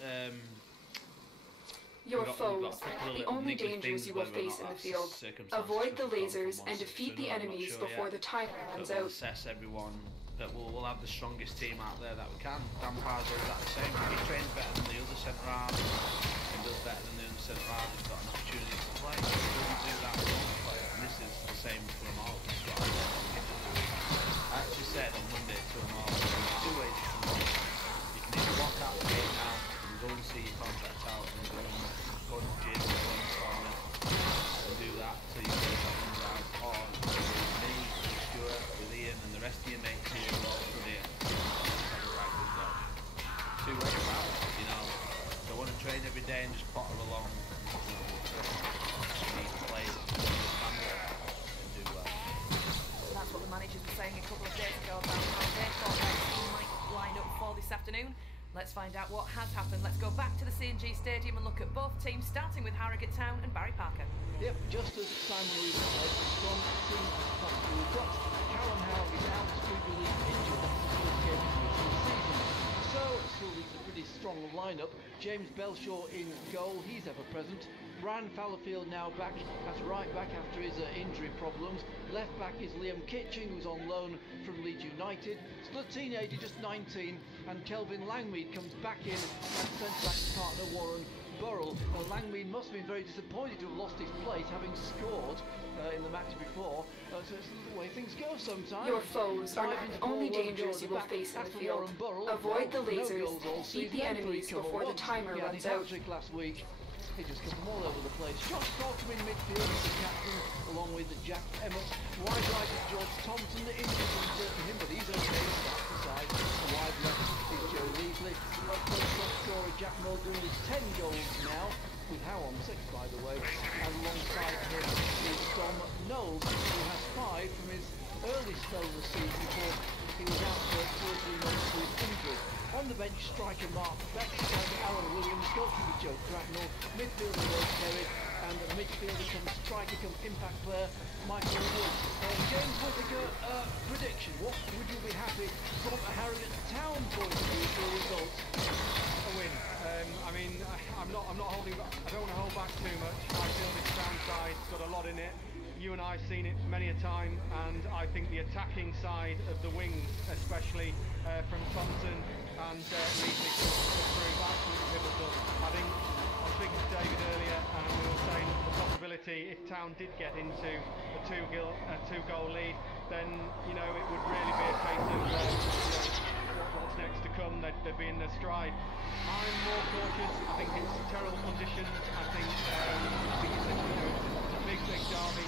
Your foes, the only dangers you will face in the field. Avoid the lasers and defeat the enemies before the timer runs out. We'll assess everyone, but we'll have the strongest team out there that we can. Dan Parslow is that the same. He trains better than the other centre halves and does better than the other centre halves. He's got an opportunity to play. If he doesn't do that, he won't play. And this is the same for them all. I actually said on Monday to them all, there's 2 ways you can go. You can either walk out the game now and go and see your contract out and go and the gym, go and sauna and do that till you get something out, or me, with Stuart, with Ian and the rest of your mates here who are all good here. Have a right good go. 2 ways about it, They want to train every day and just potter along. You need to play and do well. That's what the managers were saying a couple of days ago about how they thought their team might line up for this afternoon. Let's find out what has happened. Let's go back to the C&G Stadium and look at both teams, starting with Harrogate Town and Barry Parker. Yep, just as Simon Weaver said, strong team possible. We've got Callum Howard is out, we believe injured after the first game of the season. So, it still leaves a pretty strong lineup. James Belshaw in goal, he's ever present. Brian Fallowfield now back, that's right back after his injury problems. Left back is Liam Kitching, who's on loan from Leeds United. Still a teenager, just 19, and Kelvin Langmead comes back in and centre-back partner Warren Burrell. Langmead must have been very disappointed to have lost his place, having scored in the match before. So it's the way things go sometimes. Your foes are not the only dangers you will face in the field. Avoid the lasers, beat the enemies before the timer runs out. Last week. They just come from all over the place. Josh Thornton in midfield is the captain, along with Jack Emmett. Wide right is George Thompson. The injuries uncertain him, but he's okay. That's the side. The wide left is Joe Leasley. Top scorer Jack Muldoon with 10 goals now, with Howe on 6, by the way. And alongside him is Dom Knowles, who has 5 from his early spell of the season before he was out for 2 or 3 months with injury. On the bench, striker Mark Beck, striker Alan Williams, goalkeeper Joe Cracknell, midfielder Dave Kerry, and midfielder comes striker come impact player Michael Wood. James Whittaker, prediction. What would you be happy from a Harrogate Town point of view for a result? A win. I mean, I'm not holding back. I don't want to hold back too much. I feel this Town side's got a lot in it. You and I have seen it many a time, and I think the attacking side of the wings, especially from Thompson and Leasley, could prove absolutely pivotal. I think I was speaking to David earlier, and we were saying the possibility if Town did get into a two-goal lead, then it would really be a case of what's next to come. They'd be in their stride. I'm more cautious. I think it's terrible conditions. I think it's a big derby.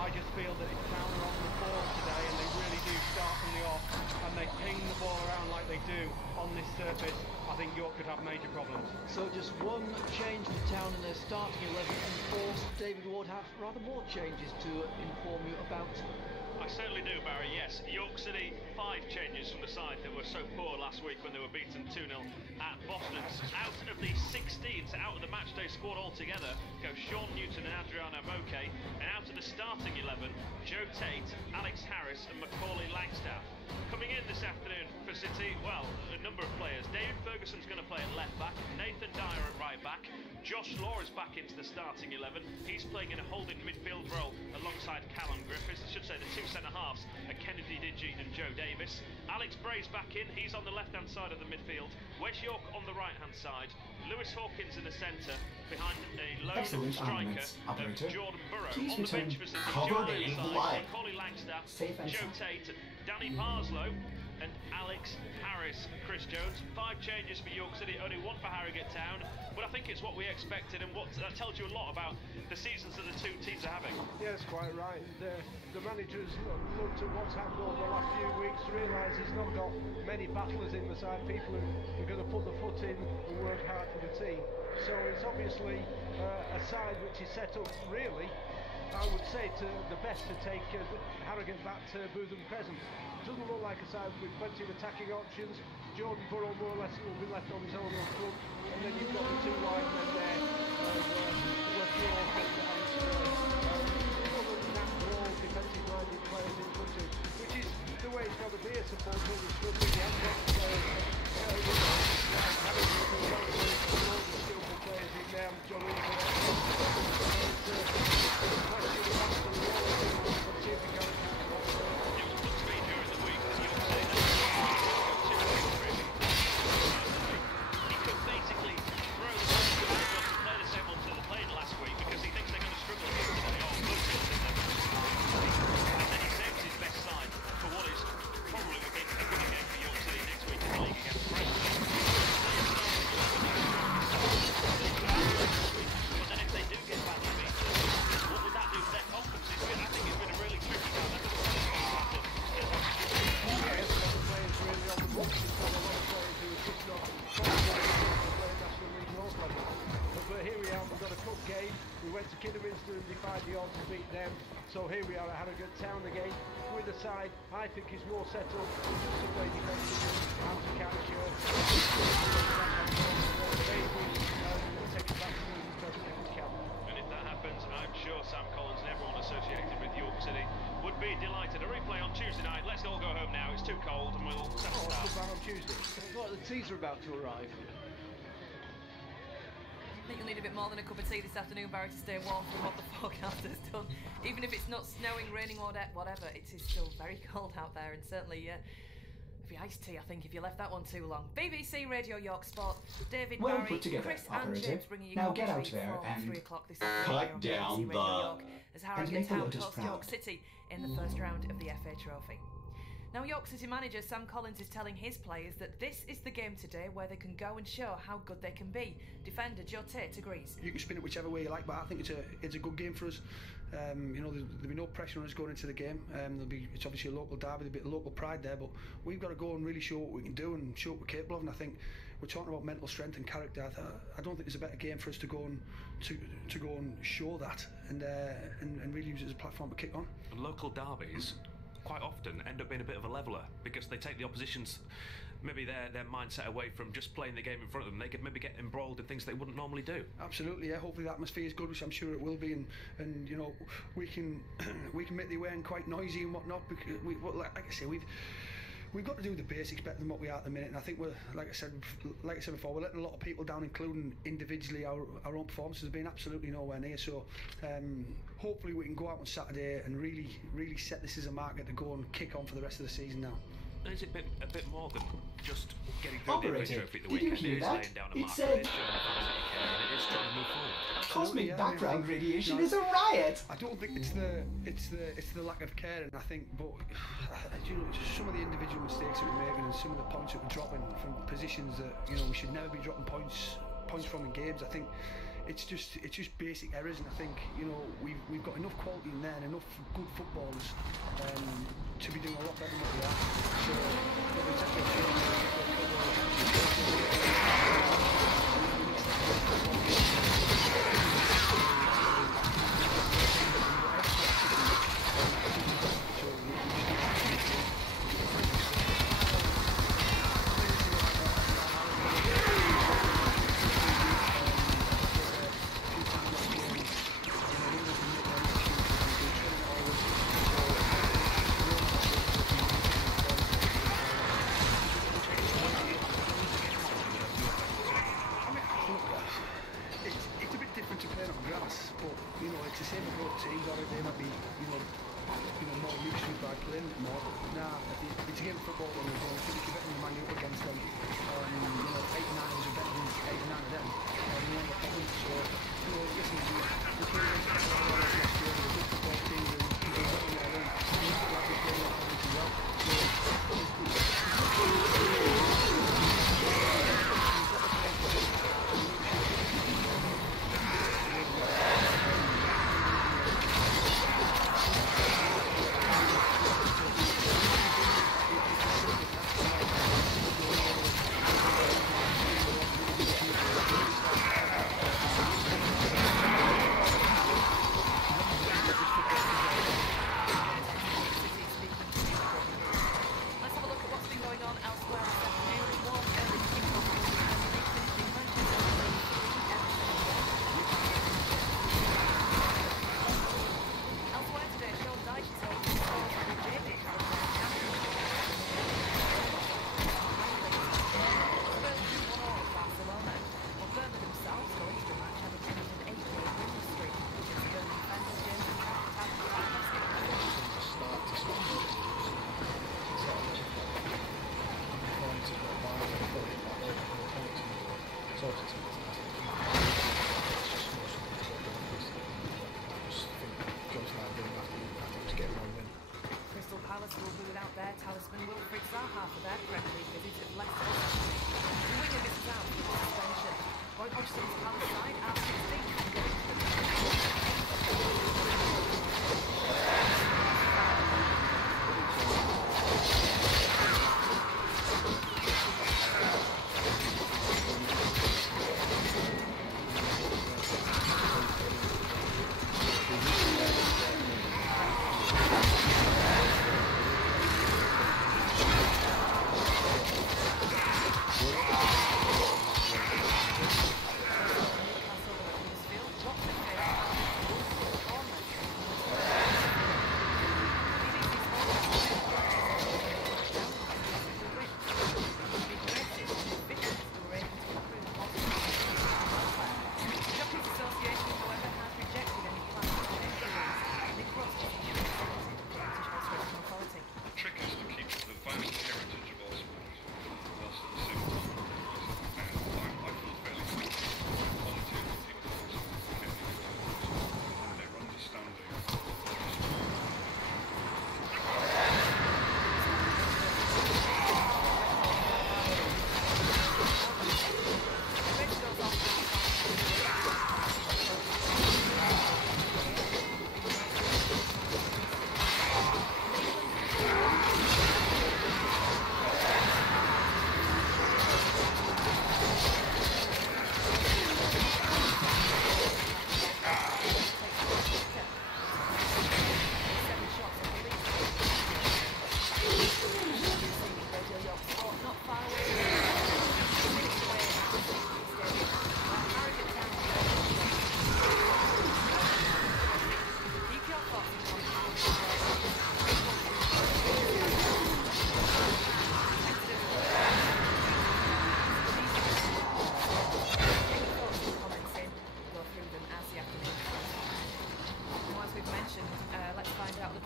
I just feel that if Town are on the ball today and they really do start from the off and they ping the ball around like they do on this surface, I think York could have major problems. So just one change for Town in their starting 11 and force David Ward have rather more changes to inform you about. I certainly do, Barry, yes. York City, 5 changes from the side that were so poor last week when they were beaten 2-0 at Boston. Out of the 16s, out of the matchday squad altogether, go Sean Newton and Adriano Moke, and out of the starting 11, Joe Tate, Alex Harris and Macaulay Langstaff. Coming in this afternoon for City, well, a number of players. David Ferguson's going to play at left back, Nathan Dyer at right back, Josh Law is back into the starting 11. He's playing in a holding midfield role alongside Callum Griffiths. I should say the 2 centre-halves are Kennedy Digi and Joe Davis. Alex Bray's back in, he's on the left-hand side of the midfield. Wes York on the right-hand side. Lewis Hawkins in the centre, behind a lone striker of Jordan Burrow. Please On the bench for City, Joe Ironside, Macaulay Langstaff, Joe Tate, Danny Parslow and Alex Harris. Chris Jones. 5 changes for York City, only 1 for Harrogate Town, but I think it's what we expected, and that tells you a lot about the seasons that the two teams are having. Yes, quite right. The manager's looked at what's happened over the last few weeks, realised he's not got many battlers in the side, people who are going to put the foot in and work hard for the team. So it's obviously a side which is set up really, I would say, to the best to take Harrogate back to Bootham Crescent. Doesn't look like a side with plenty of attacking options. Jordan Burrow more or less will be left on his own up front, and then you've got the 2 wide men there, Wes York and other natural defensive-minded players in front of him, which is the way it's got to be, I suppose. When we're struggling, you haven't got players like having the skillful players in there, John Eaton. So here we are at Harrogate Town again, with a side I think is more set up to play defensively and to capture and if that happens, I'm sure Sam Collins and everyone associated with York City would be delighted. A replay on Tuesday night. Let's all go home now, it's too cold and we'll settle down. On Tuesday. It's like the teas are about to arrive. I think you'll need a bit more than a cup of tea this afternoon, Barry, to stay warm from what the forecast has done. Even if it's not snowing, raining, or whatever, it is still very cold out there, and certainly the iced tea, I think, if you left that one too long. BBC Radio York Sport, David, Well Barry, put together, Chris and operative. James bringing you Now get out commentary there from and 3 o'clock this cut down BBC Radio York, as and Harrogate make the Town Lotus host proud. York City in the first round of the FA Trophy. Now, York City manager Sam Collins is telling his players that this is the game today where they can go and show how good they can be. Defender Joe Tate agrees. You can spin it whichever way you like, but I think it's a good game for us. You know, there'll be no pressure on us going into the game. It's obviously a local derby, there'll be a local pride there, but we've got to go and really show what we can do and show what we're capable of. And I think we're talking about mental strength and character. I don't think there's a better game for us to go and to go and show that and really use it as a platform to kick on. And local derbies quite often end up being a bit of a leveller because they take the opposition's maybe their mindset away from just playing the game in front of them. They could maybe get embroiled in things they wouldn't normally do. Absolutely, yeah. Hopefully the atmosphere is good, which I'm sure it will be, and you know, we can make the away end quite noisy and whatnot, because like I say, we've got to do the basics better than what we are at the minute, and I think we're, like I said before, we're letting a lot of people down, including individually. Our own performances have been absolutely nowhere near, so hopefully we can go out on Saturday and really set this as a marker to go and kick on for the rest of the season now. And is it a bit more than just getting through the trophy at the Did you weekend? hear It is that? laying down a It marker, said- it is showing the fans that you care, and it is trying to move forward. Cosmic background radiation No, is a riot. I don't think it's the lack of care, and I think, but you know, some of the individual mistakes that we're making and some of the points that we're dropping from positions that, you know, we should never be dropping points from in games. I think it's just basic errors, and I think, you know, we've got enough quality in there and enough good footballers to be doing a lot better than what we are. So it's actually a shame it's a bit different to playing on grass, but you know, it's the same for both teams. Or they might be, you know, more used to it by playing it more. Nah, it's a game of football. When I think if you're betting the Man U up against them, you know, 8 and 9 are better than 8 and 9 of them. You end up having, so you know, listen, we played against them last year. They're a good football team, and they're well in their own. Like we played with them as well.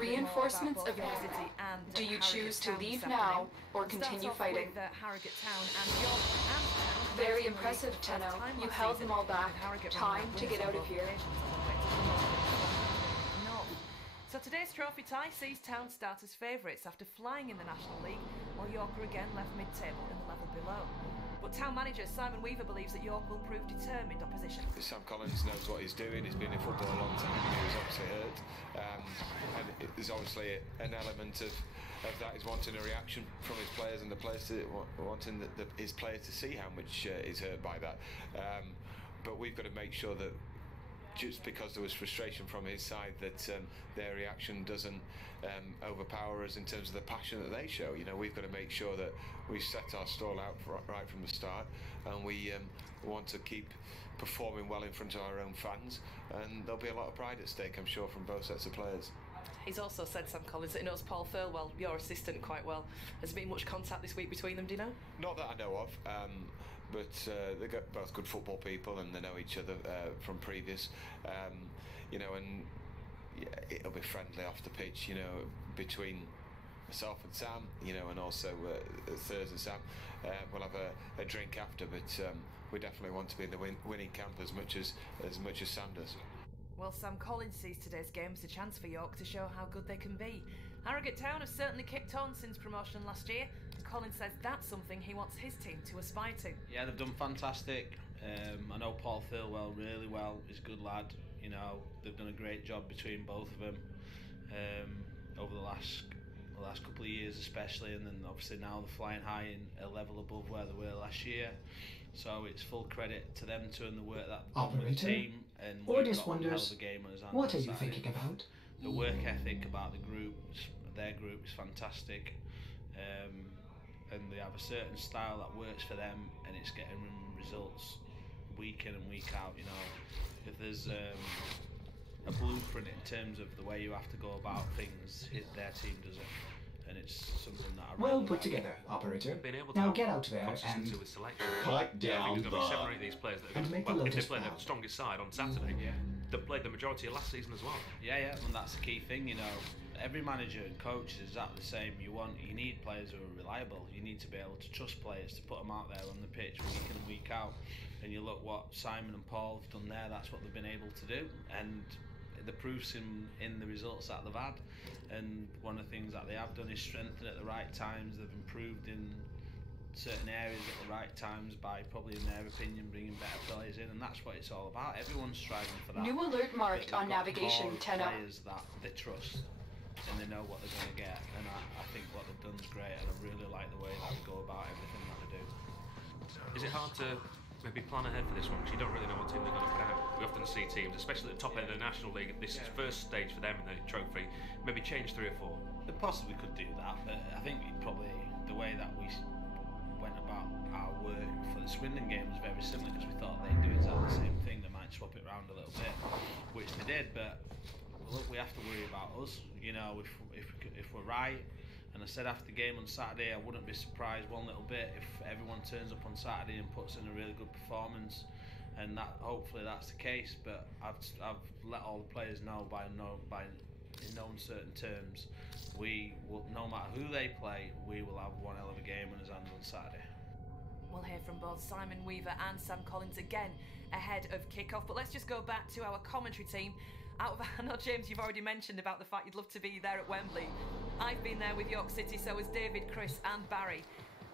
Reinforcements both York available. City and Do you Harrogate choose to Town leave this now afternoon. or We'll start continue off fighting? with Harrogate Town and York and Town. Very Both in the impressive, league for the Tenno. first time You last held season, them all back. with Harrogate Time running to get winners out on of both here. occasions on the way to the North. So today's trophy tie sees Town start as favourites after flying in the National League, while York are again left mid-table in the level below. But Town manager Simon Weaver believes that York will prove determined opposition. Sam Collins knows what he's doing. He's been in football a long time. He was obviously hurt, and there's obviously an element of that. He's wanting a reaction from his players, and the players wanting his players to see how much he's hurt by that. But we've got to make sure that, just because there was frustration from his side, that their reaction doesn't overpower us in terms of the passion that they show. You know, we've got to make sure that we set our stall out right from the start, and we want to keep performing well in front of our own fans, and there'll be a lot of pride at stake, I'm sure, from both sets of players. He's also said, Sam Collins, that he knows Paul Thirlwell, your assistant, quite well. Has there been much contact this week between them, do you know? Not that I know of, but they're both good football people, and they know each other from previous, you know, and yeah, it'll be friendly off the pitch, you know, between myself and Sam, you know, and also Thurs and Sam. We'll have a drink after, but we definitely want to be in the winning camp as much as Sam does. Well, Sam Collins sees today's game as a chance for York to show how good they can be. Harrogate Town have certainly kicked on since promotion last year, and Collins says that's something he wants his team to aspire to. Yeah, they've done fantastic. I know Paul Thirlwell really well. He's a good lad. You know, they've done a great job between both of them over the last couple of years, especially, and then obviously now they're flying high in a level above where they were last year. So it's full credit to them too and the work that they've done with the team. And Audience we've got a hell wonders, of a game on his hands what are on you Saturday. thinking about? The work ethic about the group, their group, is fantastic, and they have a certain style that works for them, and it's getting them results week in and week out. You know, if there's a blueprint in terms of the way you have to go about things, their team does it, and it's something that I Well really put like. together, operator. Being able to Now have get out there consistency and with selection. pipe Yeah, I think down there's going to be 7 or the 8 of these players that are and going to, make the well, if they Lotus play the proud. strongest side on Saturday, they played the majority of last season as well. Yeah, and that's the key thing, you know. Every manager and coach is exactly the same. You need players who are reliable. You need to be able to trust players to put them out there on the pitch week in and week out. And you look what Simon and Paul have done there. That's what they've been able to do, and the proof's in the results that they've had. And one of the things that they have done is strengthen at the right times. They've improved in certain areas at the right times by, probably in their opinion, bringing better players in, and that's what it's all about. Everyone's striving for that. New alert marked But on they've got navigation, core Tenno. players that they trust, and they know what they're going to get, and I think what they've done is great, and I really like the way that they go about everything that they do. Is it hard to maybe plan ahead for this one, because you don't really know what team they're going to put out? We often see teams, especially at the top end of the National League, this is first stage for them in the trophy, maybe change 3 or 4. They possibly could do that, but I think probably the way that we went about our work for the Swindon game was very similar, because we thought they'd do exactly the same thing. They might swap it around a little bit, which they did, but look, we have to worry about us. You know, if we're right. And I said after the game on Saturday, I wouldn't be surprised one little bit if everyone turns up on Saturday and puts in a really good performance, and that hopefully that's the case. But I've let all the players know in no uncertain terms, we will, no matter who they play, we will have one hell of a game on his hands on Saturday. We'll hear from both Simon Weaver and Sam Collins again ahead of kick-off. But let's just go back to our commentary team. I know, James, you've already mentioned about the fact you'd love to be there at Wembley. I've been there with York City, so has David, Chris and Barry.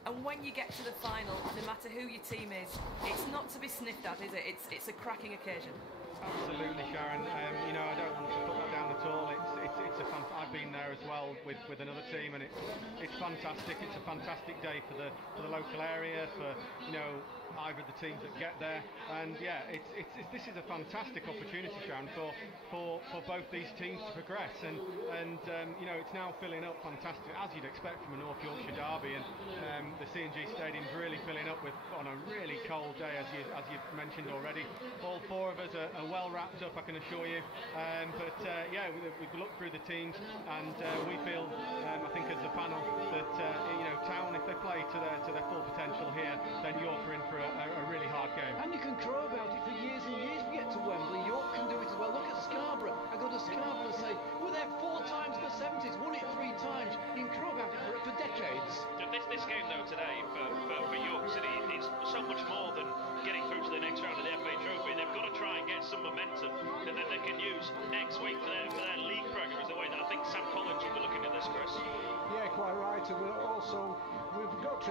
And when you get to the final, no matter who your team is, it's not to be sniffed at, is it? It's a cracking occasion. Absolutely, Sharon. You know, I don't want to put that down at all. I've been there as well with another team, and it's fantastic. It's a fantastic day for the local area, for, you know, either of the teams that get there, and yeah, this is a fantastic opportunity, Sharon, for both these teams to progress, and you know, it's now filling up fantastic, as you'd expect from a North Yorkshire derby, and the C&G Stadium's really filling up on a really cold day, as you've mentioned already. All 4 of us are well wrapped up, I can assure you, but yeah, we've looked through the teams, and we feel, I think as a panel, that you know, Town, if they play to their full potential here, then York are in for a really hard game. And you can crow about it for years and years. We get to Wembley, York can do it as well. Look at Scarborough. I go to Scarborough and say, we're there 4 times in the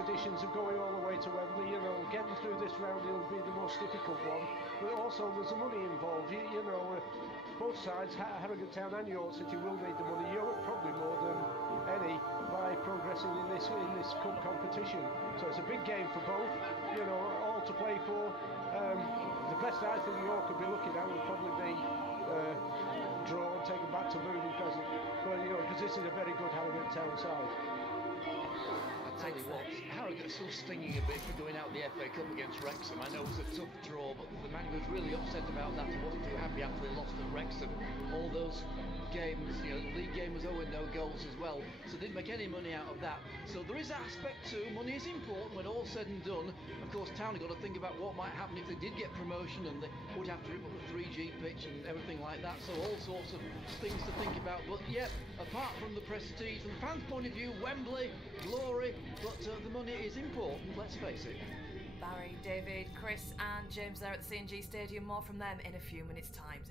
traditions of going all the way to Wembley. You know, getting through this round will be the most difficult one, but also there's the money involved. You know, both sides, Harrogate Town and York City, will need the money. York probably more than any by progressing in this cup competition. So it's a big game for both. You know, all to play for. The best I think York could be looking at would probably be draw and take them back to Mooney present. But you know, because this is a very good Harrogate Town side. I tell you what, Harrogate's still stinging a bit for going out the FA Cup against Wrexham. I know it was a tough draw, but the man was really upset about that. He wasn't too happy after they lost at Wrexham. All those games, you know, the league game was 0 and no goals as well, so didn't make any money out of that. So there is that aspect too. Money is important when all's said and done. Of course, Town have got to think about what might happen if they did get promotion, and they would have to rip up the 3G pitch and everything like that. So all sorts of things to think about. But yeah, apart from the prestige, from the fans' point of view, Wembley, glory, but the money is important, let's face it. Barry, David, Chris and James there at the C&G Stadium. More from them in a few minutes' time.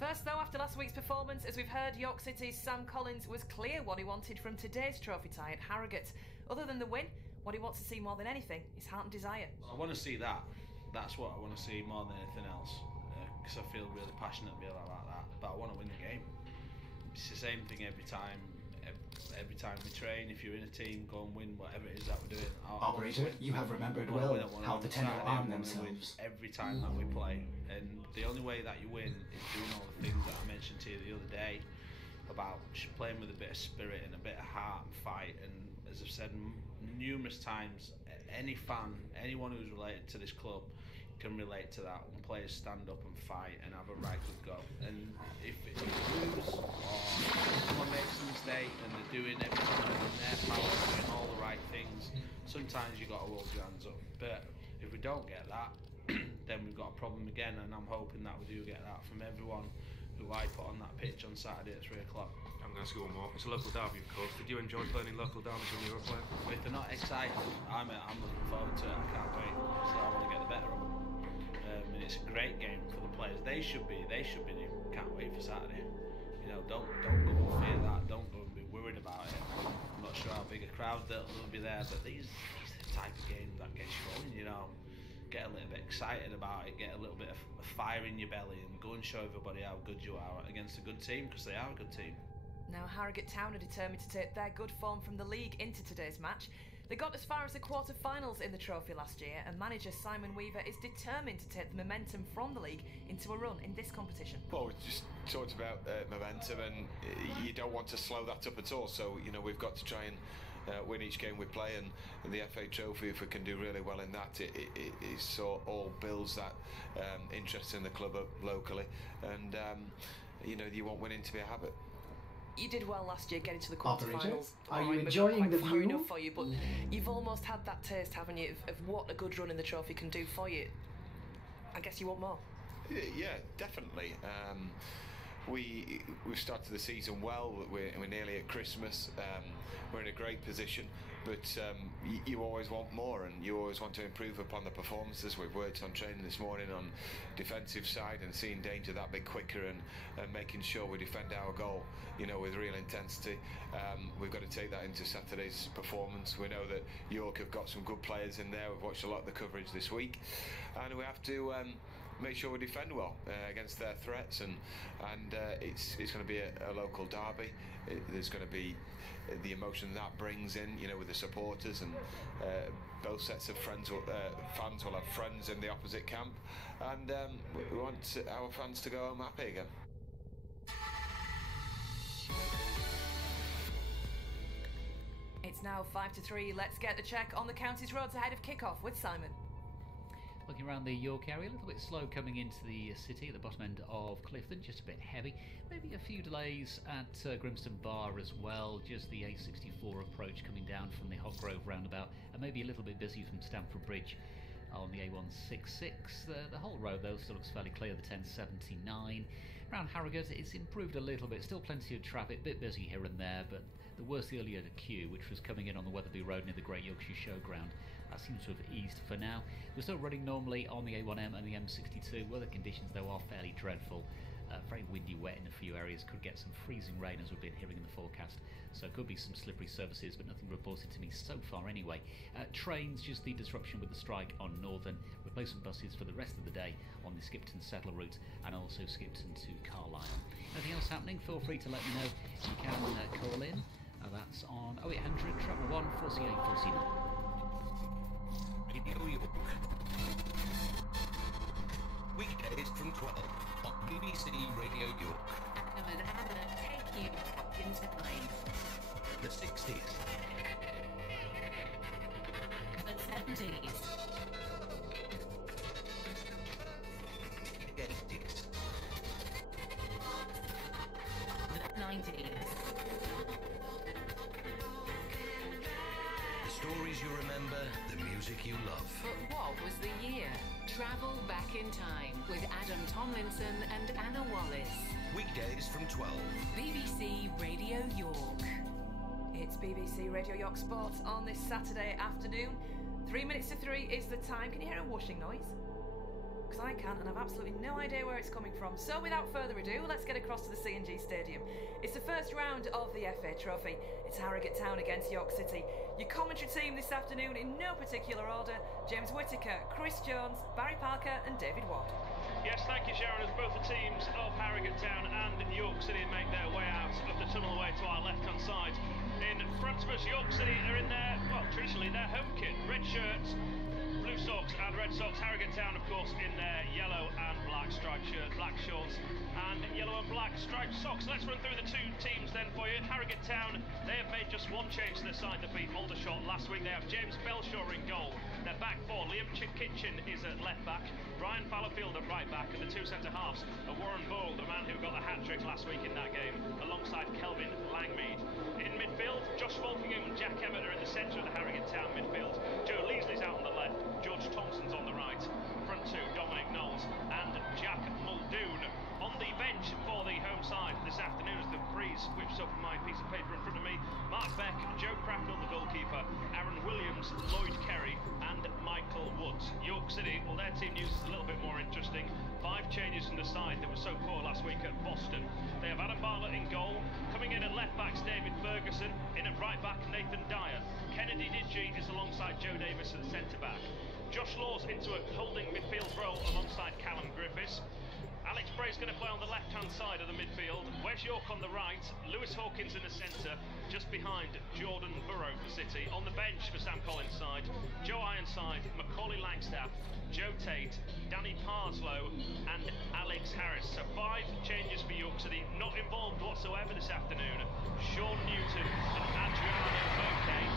First though, after last week's performance, as we've heard, York City's Sam Collins was clear what he wanted from today's trophy tie at Harrogate. Other than the win, what he wants to see more than anything is heart and desire. I want to see that. That's what I want to see more than anything else, because I feel really passionate about that. But I want to win the game. It's the same thing every time. Every time we train, if you're in a team, go and win whatever it is that we're doing. Operator, you have remembered well how the Tenor arm themselves. Every time that we play, and the only way that you win is doing all the things that I mentioned to you the other day about playing with a bit of spirit and a bit of heart and fight. And as I've said numerous times, any fan, anyone who's related to this club can relate to that. When players stand up and fight and have a right good go, and if you lose or someone makes a mistake and they're doing everything in their power, doing all the right things, sometimes you've got to hold your hands up. But if we don't get that, then we've got a problem again, and I'm hoping that we do get that from everyone who I put on that pitch on Saturday at 3 o'clock. I'm going to ask you one more. It's a local derby, of course. Did you enjoy playing in local derbies when you were a player? If they're not excited, I'm looking forward to it. I can't wait, because I want to get the better of them. And it's a great game for the players. They should be. Can't wait for Saturday. You know, don't go and fear that. Don't go and be worried about it. I'm not sure how big a crowd that'll be there, but these are the type of game that gets you going. You know, get a little bit excited about it, get a little bit of fire in your belly, and go and show everybody how good you are against a good team, because they are a good team. Now Harrogate Town are determined to take their good form from the league into today's match. They got as far as the quarter-finals in the trophy last year, and manager Simon Weaver is determined to take the momentum from the league into a run in this competition. Well, we just talked about momentum, and you don't want to slow that up at all. So, you know, we've got to try and win each game we play, and the FA Trophy, if we can do really well in that, it all builds that interest in the club up locally, and you know, you want winning to be a habit. You did well last year getting to the quarterfinals. Are you enjoying the view? Enough for you, but you've almost had that taste, haven't you, of what a good run in the trophy can do for you. I guess you want more. Yeah, definitely. We've started the season well. We're nearly at Christmas. We're in a great position, but you always want more, and you always want to improve upon the performances. We've worked on training this morning on defensive side and seeing danger that bit quicker, and making sure we defend our goal, you know, with real intensity. We've got to take that into Saturday's performance. We know that York have got some good players in there. We've watched a lot of the coverage this week, and we have to make sure we defend well against their threats, and it's going to be a local derby. There's going to be the emotion that brings in, you know, with the supporters, and both sets of fans will have friends in the opposite camp, and we want our fans to go home happy again. It's now 5-3. Let's get the check on the county's roads ahead of kick-off with Simon. Looking around the York area, a little bit slow coming into the city at the bottom end of Clifton, just a bit heavy. Maybe a few delays at Grimston Bar as well, just the A64 approach coming down from the Hotgrove roundabout, and maybe a little bit busy from Stamford Bridge on the A166. The whole road though still looks fairly clear, the 1079. Around Harrogate it's improved a little bit, still plenty of traffic, a bit busy here and there, but the worst the earlier queue, which was coming in on the Wetherby Road near the Great Yorkshire Showground, that seems to have eased for now. We're still running normally on the A1M and the M62. Weather conditions though are fairly dreadful. very windy, wet in a few areas. Could get some freezing rain, as we've been hearing in the forecast. So could be some slippery surfaces, but nothing reported to me so far anyway. Trains, just the disruption with the strike on Northern. Replacement buses for the rest of the day on the Skipton Settler route, and also Skipton to Carlisle. Anything else happening? Feel free to let me know. You can call in. That's on 0800 111 4849. Radio York. Weekdays from 12 on BBC Radio York. Adam and Anna take you back in time. The 60s. The 70s. The 80s. The 90s. The stories you remember, the music you love. But what was the year? Travel back in time with Adam Tomlinson and Anna Wallace. Weekdays from 12. BBC Radio York. It's BBC Radio York Sports on this Saturday afternoon. 3 minutes to 3 is the time. Can you hear a whooshing noise? Because I can't, and I've absolutely no idea where it's coming from. So without further ado, let's get across to the C&G Stadium. It's the first round of the FA Trophy. It's Harrogate Town against York City. Your commentary team this afternoon in no particular order: James Whittaker, Chris Jones, Barry Parker and David Watt. Yes, thank you, Sharon, as both the teams of Harrogate Town and York City make their way out of the tunnel away to our left-hand side. In front of us, York City are in their, well, traditionally their home kit. Red shirts, blue socks and red socks. Harrogate Town, of course, in their yellow and black striped shirt, black shorts and yellow and black striped socks. Let's run through the two teams then for you. Harrogate Town, they have made just one change to their side that beat Aldershot last week. They have James Belshaw in goal. Their back four, Liam Kitchen is at left back, Brian Fallowfield at right back, and the two centre halves are Warren Ball, the man who got the hat-trick last week in that game, alongside Kelvin Langmead. In midfield, Josh Wolkingham and Jack Emmett are in the centre of the Harrogate Town midfield. Joe Leasley's out on the left, George Thompson's on the right. Front two, Dominic Knowles and Jack Muldoon. On the bench for the home side this afternoon, as the breeze whips up my piece of paper in front of me, Mark Beck, Joe Cracknell, the goalkeeper, Aaron Williams, Lloyd Kerry and Michael Woods. York City, well, their team news is a little bit more interesting. 5 changes from the side that was so poor last week at Boston. They have Adam Bartlett in goal. Coming in at left backs, David Ferguson. In at right back, Nathan Dyer. Kennedy Didgey is alongside Joe Davis at centre back. Josh Laws into a holding midfield role alongside Callum Griffiths. Alex Bray's going to play on the left-hand side of the midfield. Wes York on the right. Lewis Hawkins in the centre, just behind Jordan Burrow for City. On the bench for Sam Collins' side, Joe Ironside, Macaulay Langstaff, Joe Tate, Danny Parslow and Alex Harris. So 5 changes for York City, not involved whatsoever this afternoon. Sean Newton and Adriano Bouquet.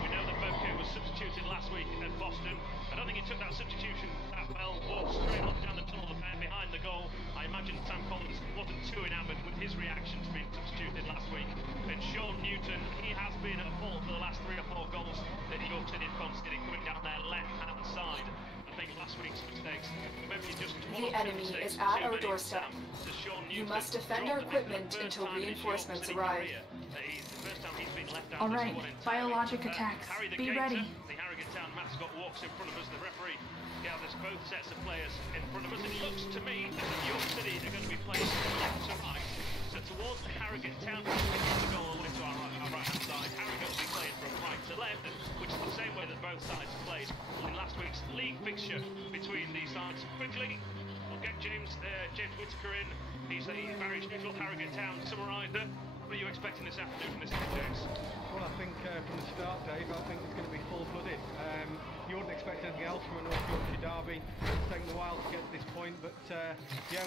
We know that Bouquet was substituted last week at Boston. I don't think he took that substitution that well. Walked straight on down the tunnel behind the goal. I imagine Sam Collins wasn't too enamoured with his reaction to being substituted last week. And Sean Newton, he has been at fault for the last 3 or 4 goals that York City have conceded coming down their left-hand side. I think last week's mistakes, maybe just the enemy is at our doorstep. You must defend our equipment until reinforcements arrive. All right, biologic attacks. Be ready. The Harrogate Town mascot walks in front of us. The referee gathers both sets of players in front of us. It looks to me as if York City are going to be playing from left to right. So towards the Harrogate Town, the goal all the way to our right-hand side. Harrogate will be playing from right to left, which is the same way that both sides played in last week's league fixture between these sides. Quickly, we'll get James Whittaker in. He's a very neutral Harrogate Town summariser. What are you expecting this afternoon from this game, James? Well, I think from the start, Dave, I think it's going to be full-blooded. You wouldn't expect anything else from a North Yorkshire derby. It's taken a while to get to this point, but yeah,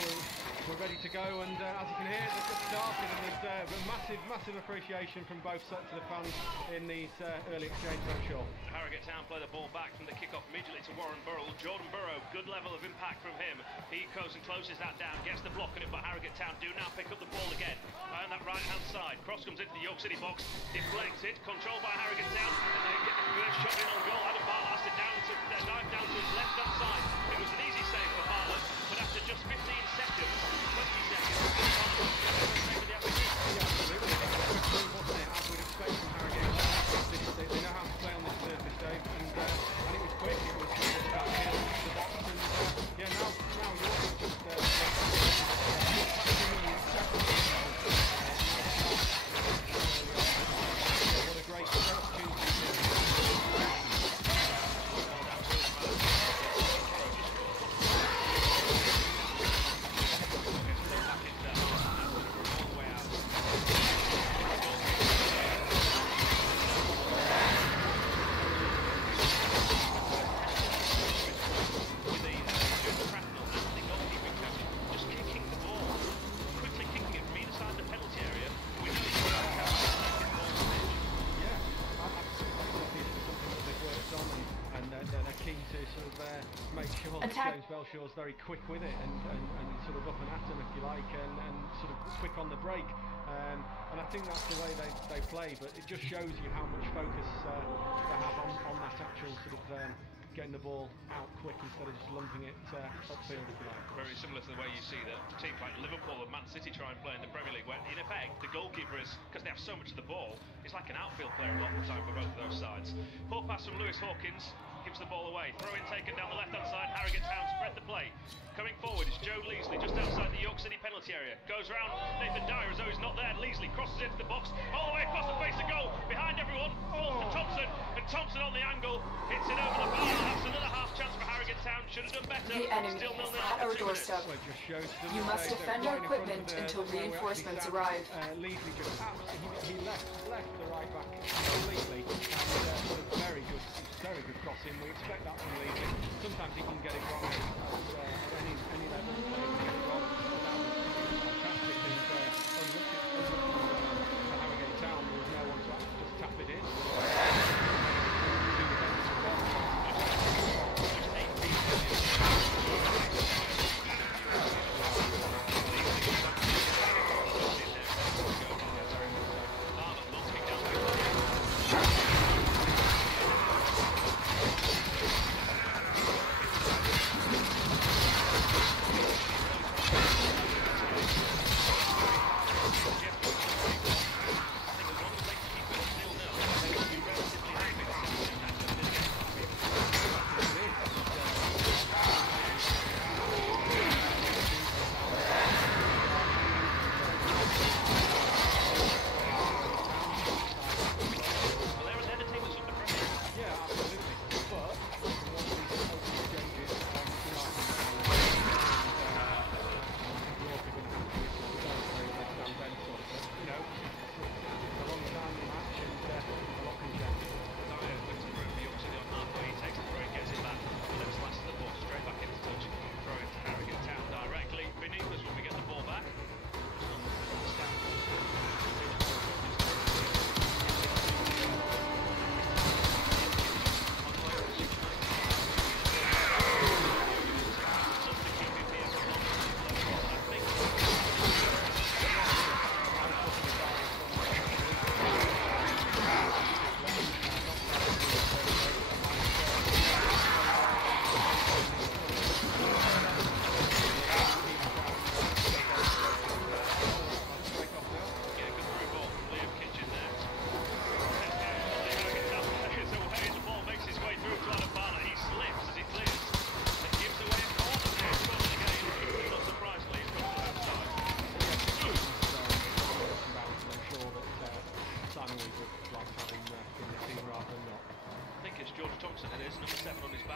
we're ready to go. And as you can hear, they've just started, and there's massive appreciation from both sets of the fans in these early exchanges, I'm sure. Harrogate Town play the ball back from the kick-off immediately to Warren Burrell. Jordan Burrow, good level of impact from him. He goes and closes that down, gets the block on it, but Harrogate Town do now pick up the ball again. On that right-hand side, cross comes into the York City box, deflected, controlled by Harrogate Town, and they get the first shot in on goal. Adam Bartlett has to dive down to his left-hand side. It was an easy save for Bartlett, but after just 15 seconds, 20 seconds, Yeah, absolutely. Wasn't it? As we'd expect from Harrogate. They know how to play on this surface, Dave, and it was quick. It was about getting into the box, and yeah, now York just Shaw's very quick with it and sort of up and at them, if you like, and sort of quick on the break. And I think that's the way they play, but it just shows you how much focus they have on that actual sort of getting the ball out quick instead of just lumping it upfield, if you like. Very similar to the way you see that teams like Liverpool and Man City try and play in the Premier League, where in effect the goalkeeper is, because they have so much of the ball, is like an outfield player a lot of the time for both of those sides. Poor pass from Lewis Hawkins, gives the ball away. Throw in taken down the left-hand side. Harrogate Town spread the play. Coming forward is Joe Leasley, just outside the York City penalty area. Goes round Nathan Dyer as though he's not there. Leasley crosses into the box, all the way across the face of goal. Behind everyone, falls to Thompson, and Thompson on the angle hits it over the bar. That's another half chance for Harrogate Town. Should have done better. The enemy Still is 0-0 at our doorstep. You must defend our equipment until reinforcements arrive. Leasley just he left the right back completely, and sort of very good crossing. We expect that from Leasley. Sometimes he can get it wrong at any level. He can get it wrong. Fantastic and unlucky for Harrogate Town. There was no one to actually just tap it in.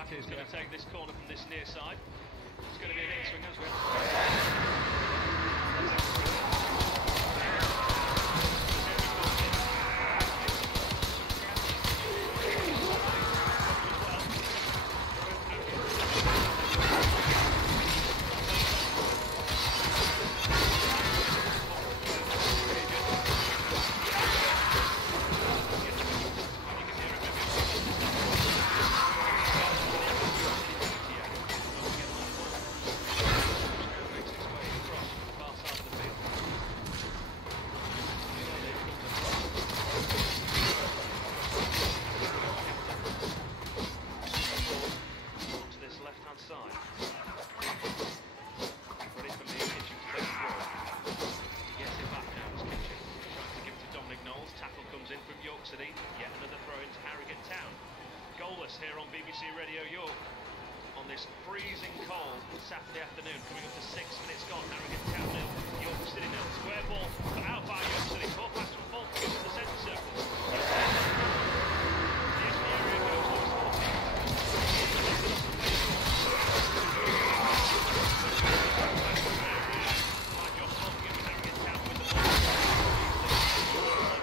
He's going to take this corner from this near side. It's going to be an in-swing as well. Here on BBC Radio York on this freezing cold Saturday afternoon, coming up to 6 minutes gone. Harrogate Town 0, York City 0. Square ball, but out by York City. Ball pass from Fulton into the centre circle. The area goes Lewis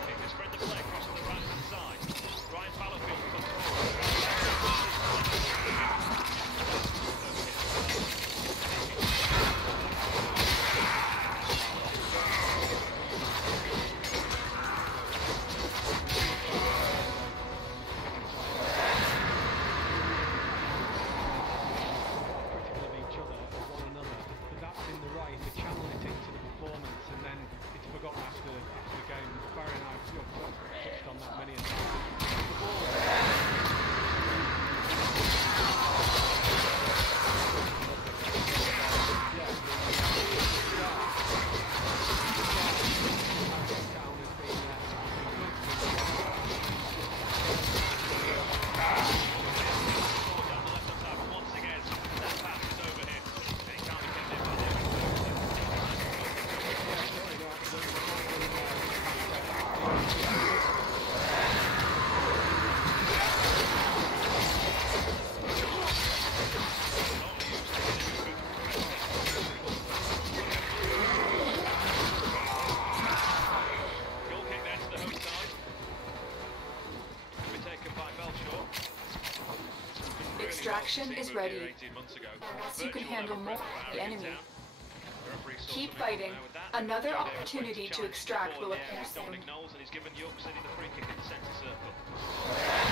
They spread the play across to the right hand side. Ryan Fallowfield comes forward. Extraction is ready. So you can handle more of the enemy. Keep fighting. Another opportunity to extract will appear soon. Knowles, and he's given York City the free kick in the centre circle.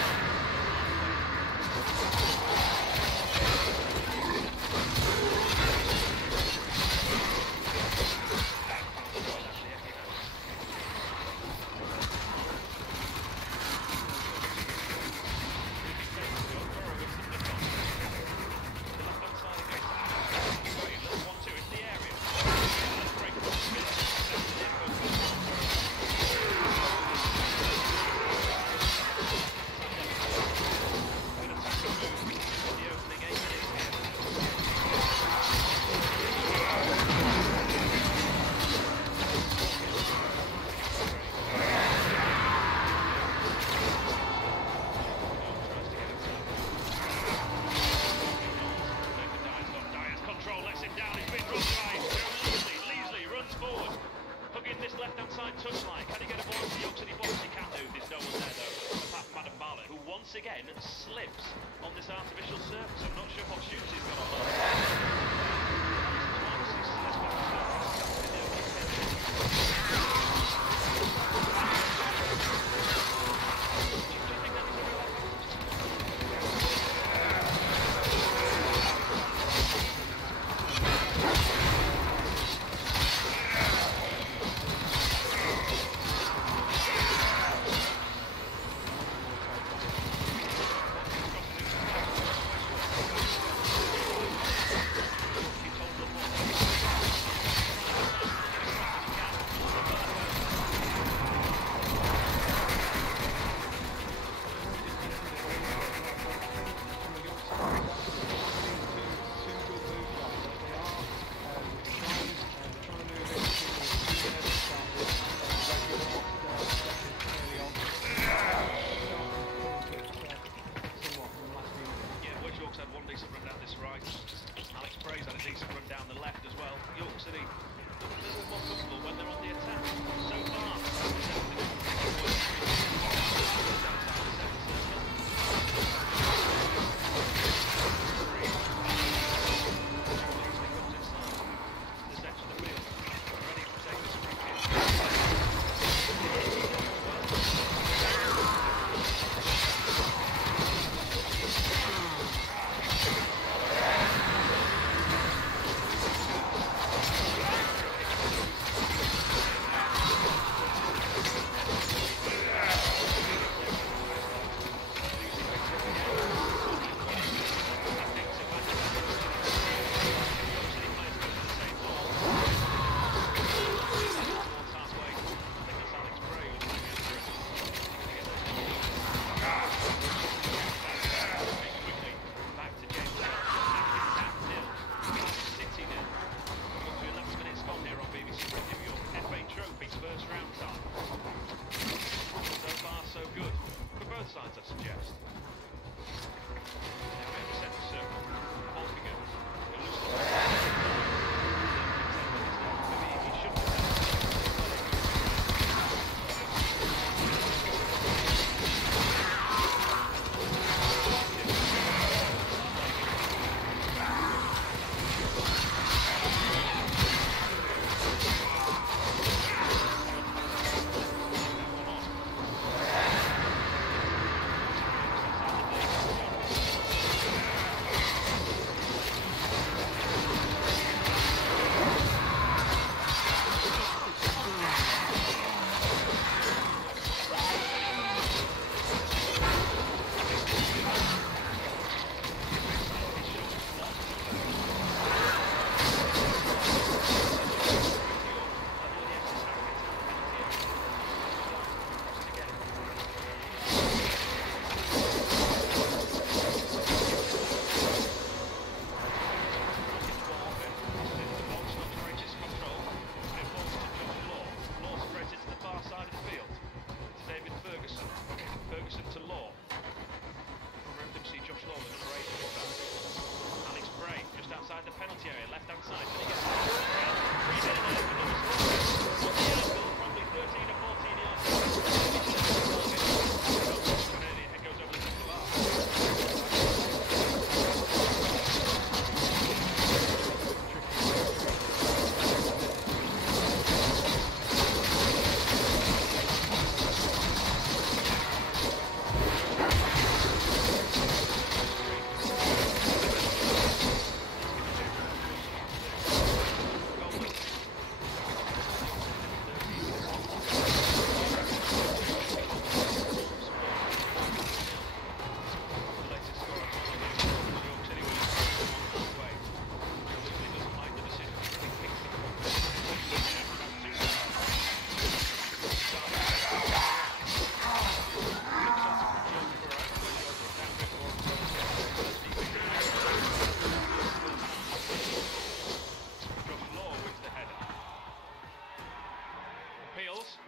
Again slips on this artificial surface. I'm not sure what shoes he's got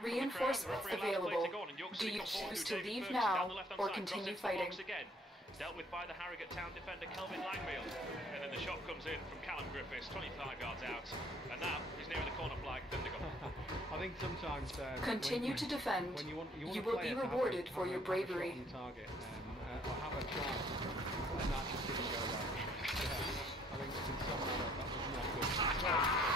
Reinforcements available. Do you choose to leave now or continue fighting? Dealt with by the Harrogate Town defender Kelvin Langmeal. And then the shot comes in from Callum Griffiths, 25 yards out. And now he's nearer the corner flag than the goal. I think sometimes... Continue to defend. When you will be rewarded for your bravery. Target, or have a chance, and that just didn't go well. I think in some manner that was not good.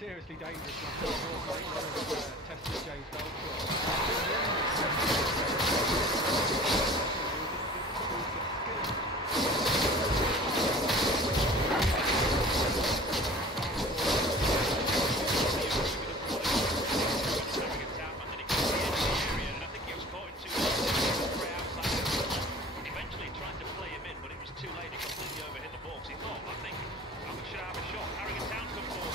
Seriously dangerous. Tested James Eventually tried to play him in, but it was too late. He completely overhit the box. He thought, I think I should have a shot. Harrogate Town come forward.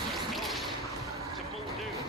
To Muldoon.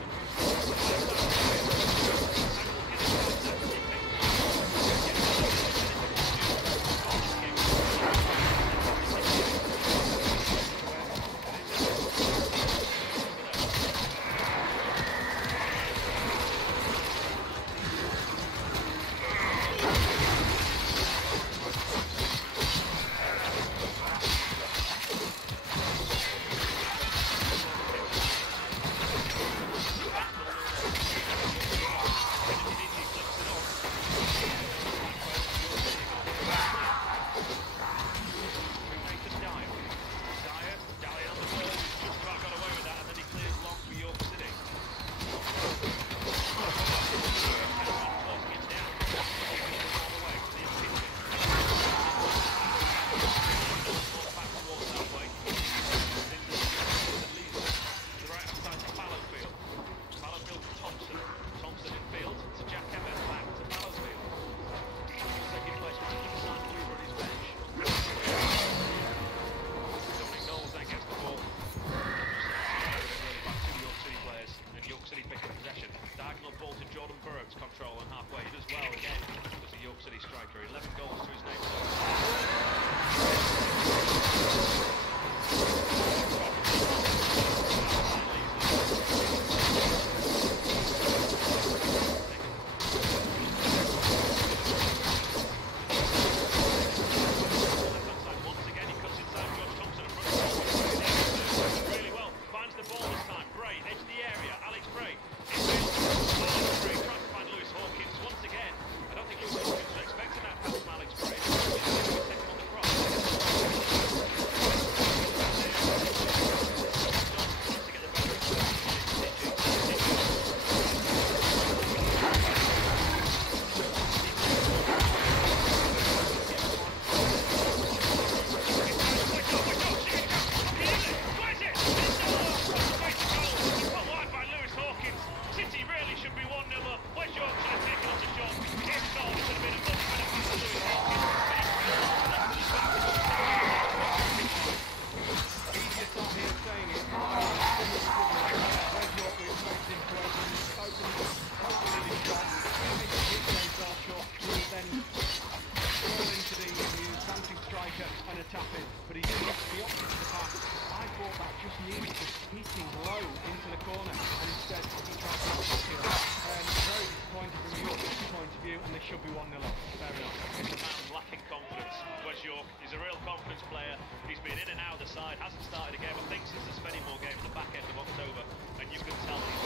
he didn't get the option to the pass. I thought that just needed to hitting low into the corner, and instead he tried to knock it. Very disappointed from York's point of view, and they should be 1-0 up. Fair enough. It's a man lacking confidence. Wes York, he's a real confidence player. He's been in and out of the side, hasn't started a game, I think, since the Spennymoor game at the back end of October, and you can tell he's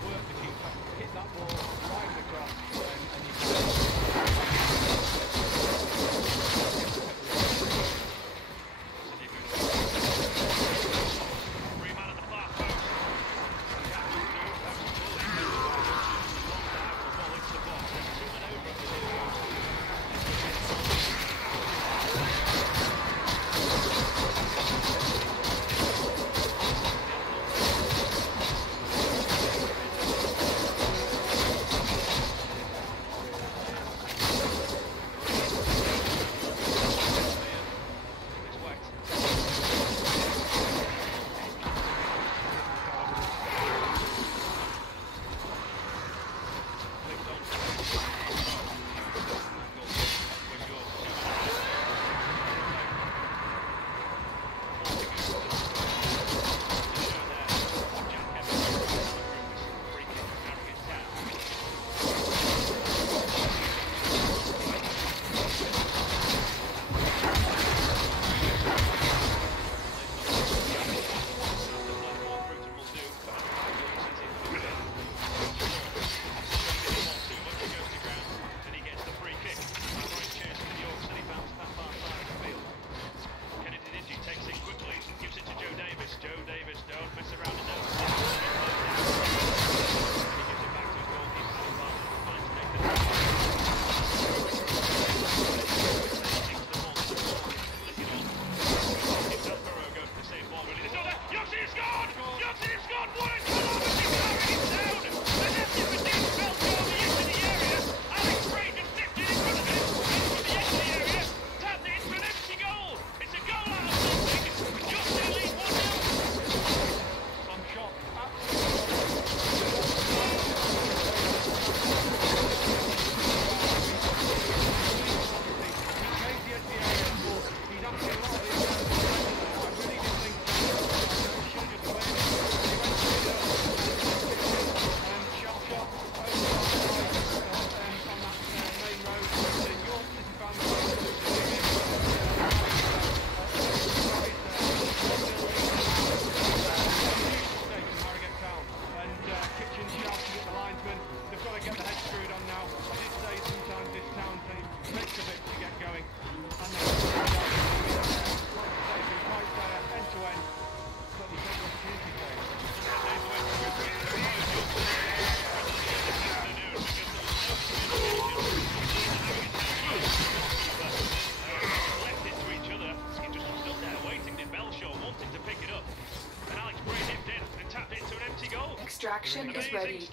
work the keeper, hit that ball, drive it across, and you free man at the far post. Ball into the box. 2 men over at the Extraction is ready.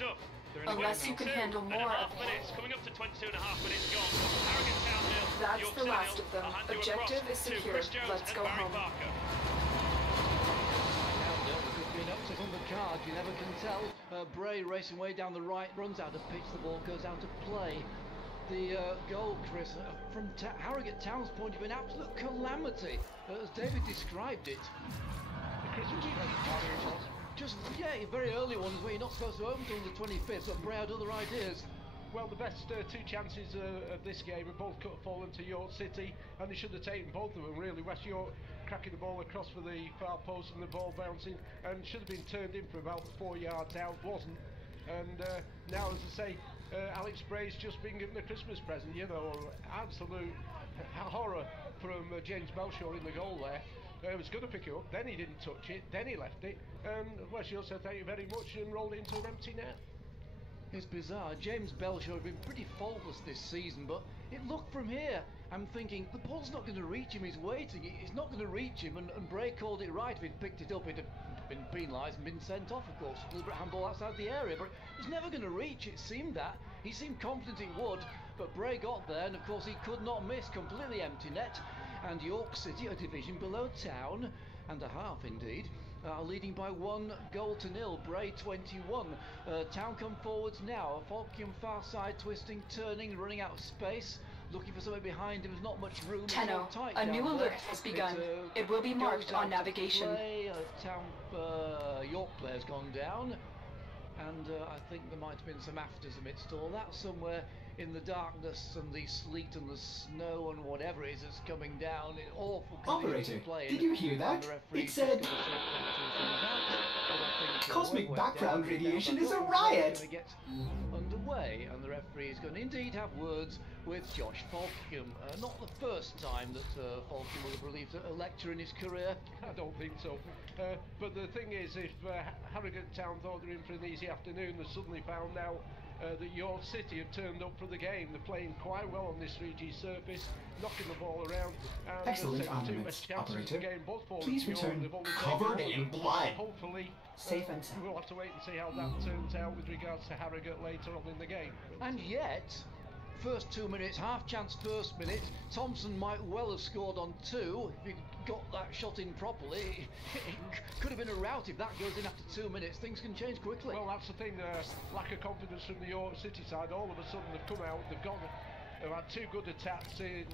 Unless you can handle more of minutes, coming up to 22.5 minutes gone. Harrogate Town nil. That's the last of them. Objective is secure. Let's go home. Being upset on the card, you never can tell. Bray racing way down the right, runs out of pitch, the ball goes out of play. The goal, Chris, from Harrogate Town's point of view, an absolute calamity, as David described it. The Christmas present, just, yeah, very early ones where you're not supposed to open until the 25th, but Bray had other ideas. Well, the best two chances of this game have both fallen to York City, and they should have taken both of them, really. West York cracking the ball across for the far post and the ball bouncing, and should have been turned in from about 4 yards out, wasn't. And now, as I say, Alex Bray's just been given a Christmas present, you know, absolute horror from James Belshaw in the goal there. He was going to pick it up, then he didn't touch it, then he left it, and West York said thank you very much and rolled it into an empty net. It's bizarre. James Belshaw has been pretty faultless this season, but it looked from here. I'm thinking the ball's not going to reach him. He's waiting. It's not going to reach him. And Bray called it right. If he'd picked it up, he'd have been penalised and been sent off, of course. Deliberate handball outside the area, but it was never going to reach. It seemed that. He seemed confident it would, but Bray got there, and of course he could not miss. Completely empty net. And York City, a division below Town, and a half indeed, are leading by 1-0. Bray 21. Town come forwards now. Falkium far side, twisting, turning, running out of space. Looking for something behind him. There's not much room. Tenno, a new alert has begun. It will be marked on navigation. Town York player's gone down. And I think there might have been some afters amidst all that. Somewhere in the darkness and the sleet and the snow and whatever it is that's coming down. Awful conditions Operator, to play in. did you hear that? It said... Cosmic background radiation is a riot! Going to get underway, and the referee is going to indeed have words with Josh Falcom. Not the first time that Falcom will have relieved a lecture in his career. I don't think so. But the thing is, if Harrogate Town thought they were in for an easy afternoon, they suddenly found out that York City have turned up for the game. They're playing quite well on this 3G surface, knocking the ball around. And Excellent armaments, operator. Please return covered in blood. Hopefully, safe and sound. We'll have to wait and see how that turns out with regards to Harrogate later on in the game. And yet, first 2 minutes, half chance first minute. Thompson might well have scored on 2 if he got that shot in properly. It could have been a rout if that goes in after 2 minutes. Things can change quickly. Well, that's the thing. Lack of confidence from the York City side. All of a sudden they've come out. They've had 2 good attacks in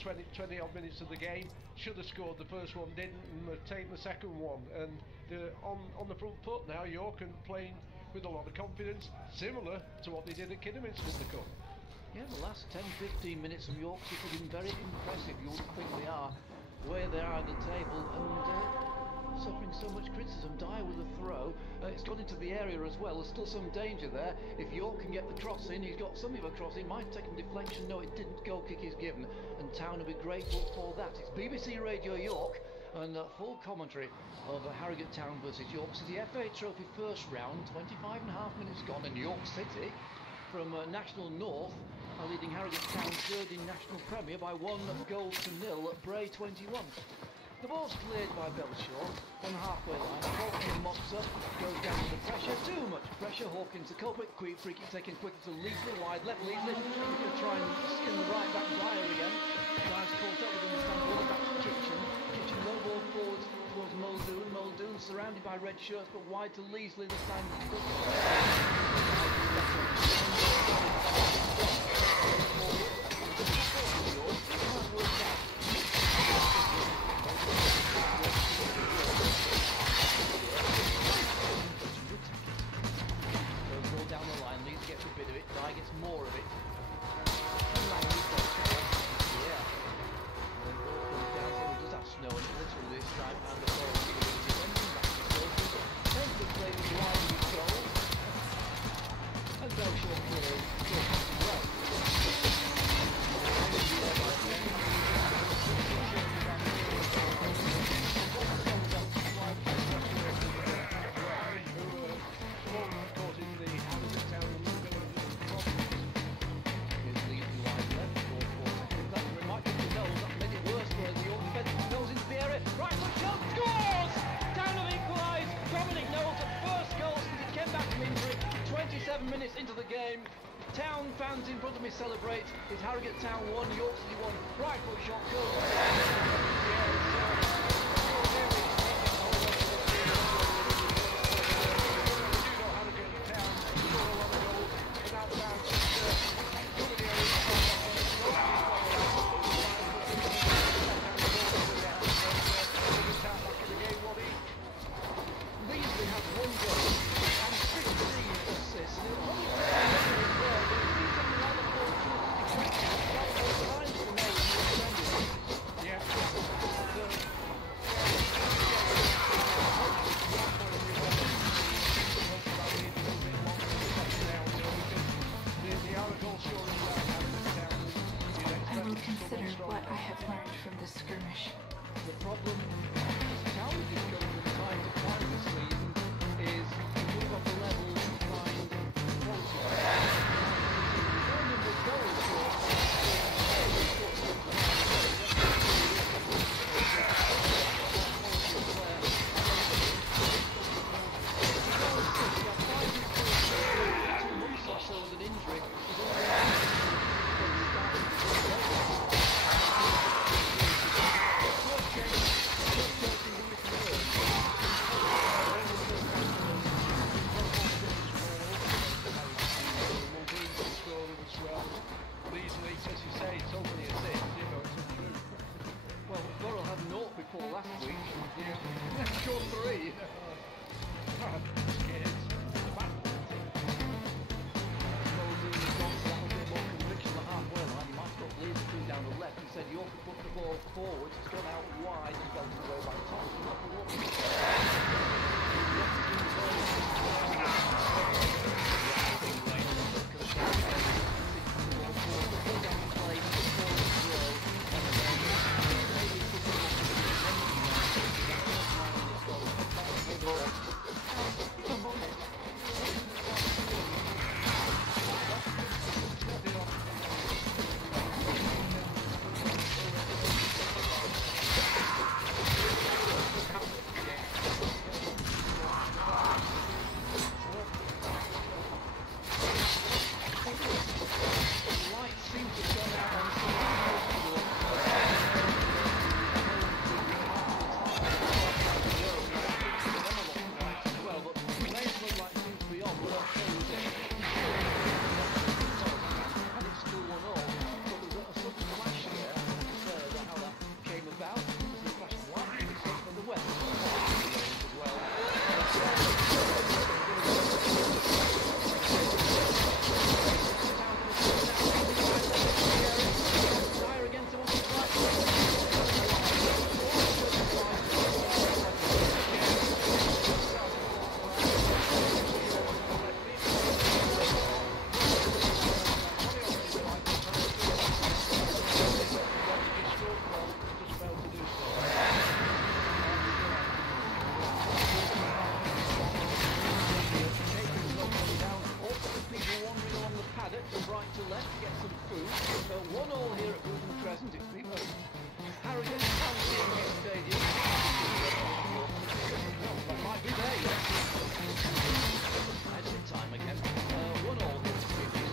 20 odd minutes of the game. Should have scored the first one, didn't, and they've taken the second one. And they're on the front foot now. York are playing with a lot of confidence, similar to what they did at Kidderminster in the Cup. Yeah, the last 10-15 minutes from York City have been very impressive. You would think they are where they are at the table and suffering so much criticism. Dyer with a throw. It's gone into the area as well. There's still some danger there. If York can get the cross in, he's got some of a cross in. Might take a deflection. No, it didn't. Goal kick is given, and Town will be grateful for that. It's BBC Radio York and full commentary of Harrogate Town versus York City FA Trophy first round. 25.5 minutes gone, and York City from National North are leading Harrogate Town third in National Premier by 1-0 at Bray 21. The ball's cleared by Belshaw on the halfway line. Hawkins mops up, goes down under pressure. Too much pressure. Hawkins the culprit. Quick free kick taken quickly to Leesley. Wide left Leesley. He's going to try and skin the right back Dyer again. Dyer's caught up with him this time. Ball back to Kitchen. Kitchen low ball forwards towards Muldoon. Muldoon surrounded by red shirts, but wide to Leesley this time. Down the line, Leeds gets a bit of it, Dye gets more of it. Yeah. And the ball comes down, so does have snow and little this time, and the ball is defending back to Wilson. Tends to play wide with his goal. And Belshaw clears, well. Right foot shot, scores! Town have equalised. Dominic Knowles at first goal since he came back from injury. 27 minutes into the game. Town fans in front of me celebrate. It's Harrogate Town 1, York City 1. Right foot shot, So 1-1 here at Woodland Crescent. It's been Harrogate Town Stadium. Well, that might be there, yes. Exit time again. 1-1 here at Stadium.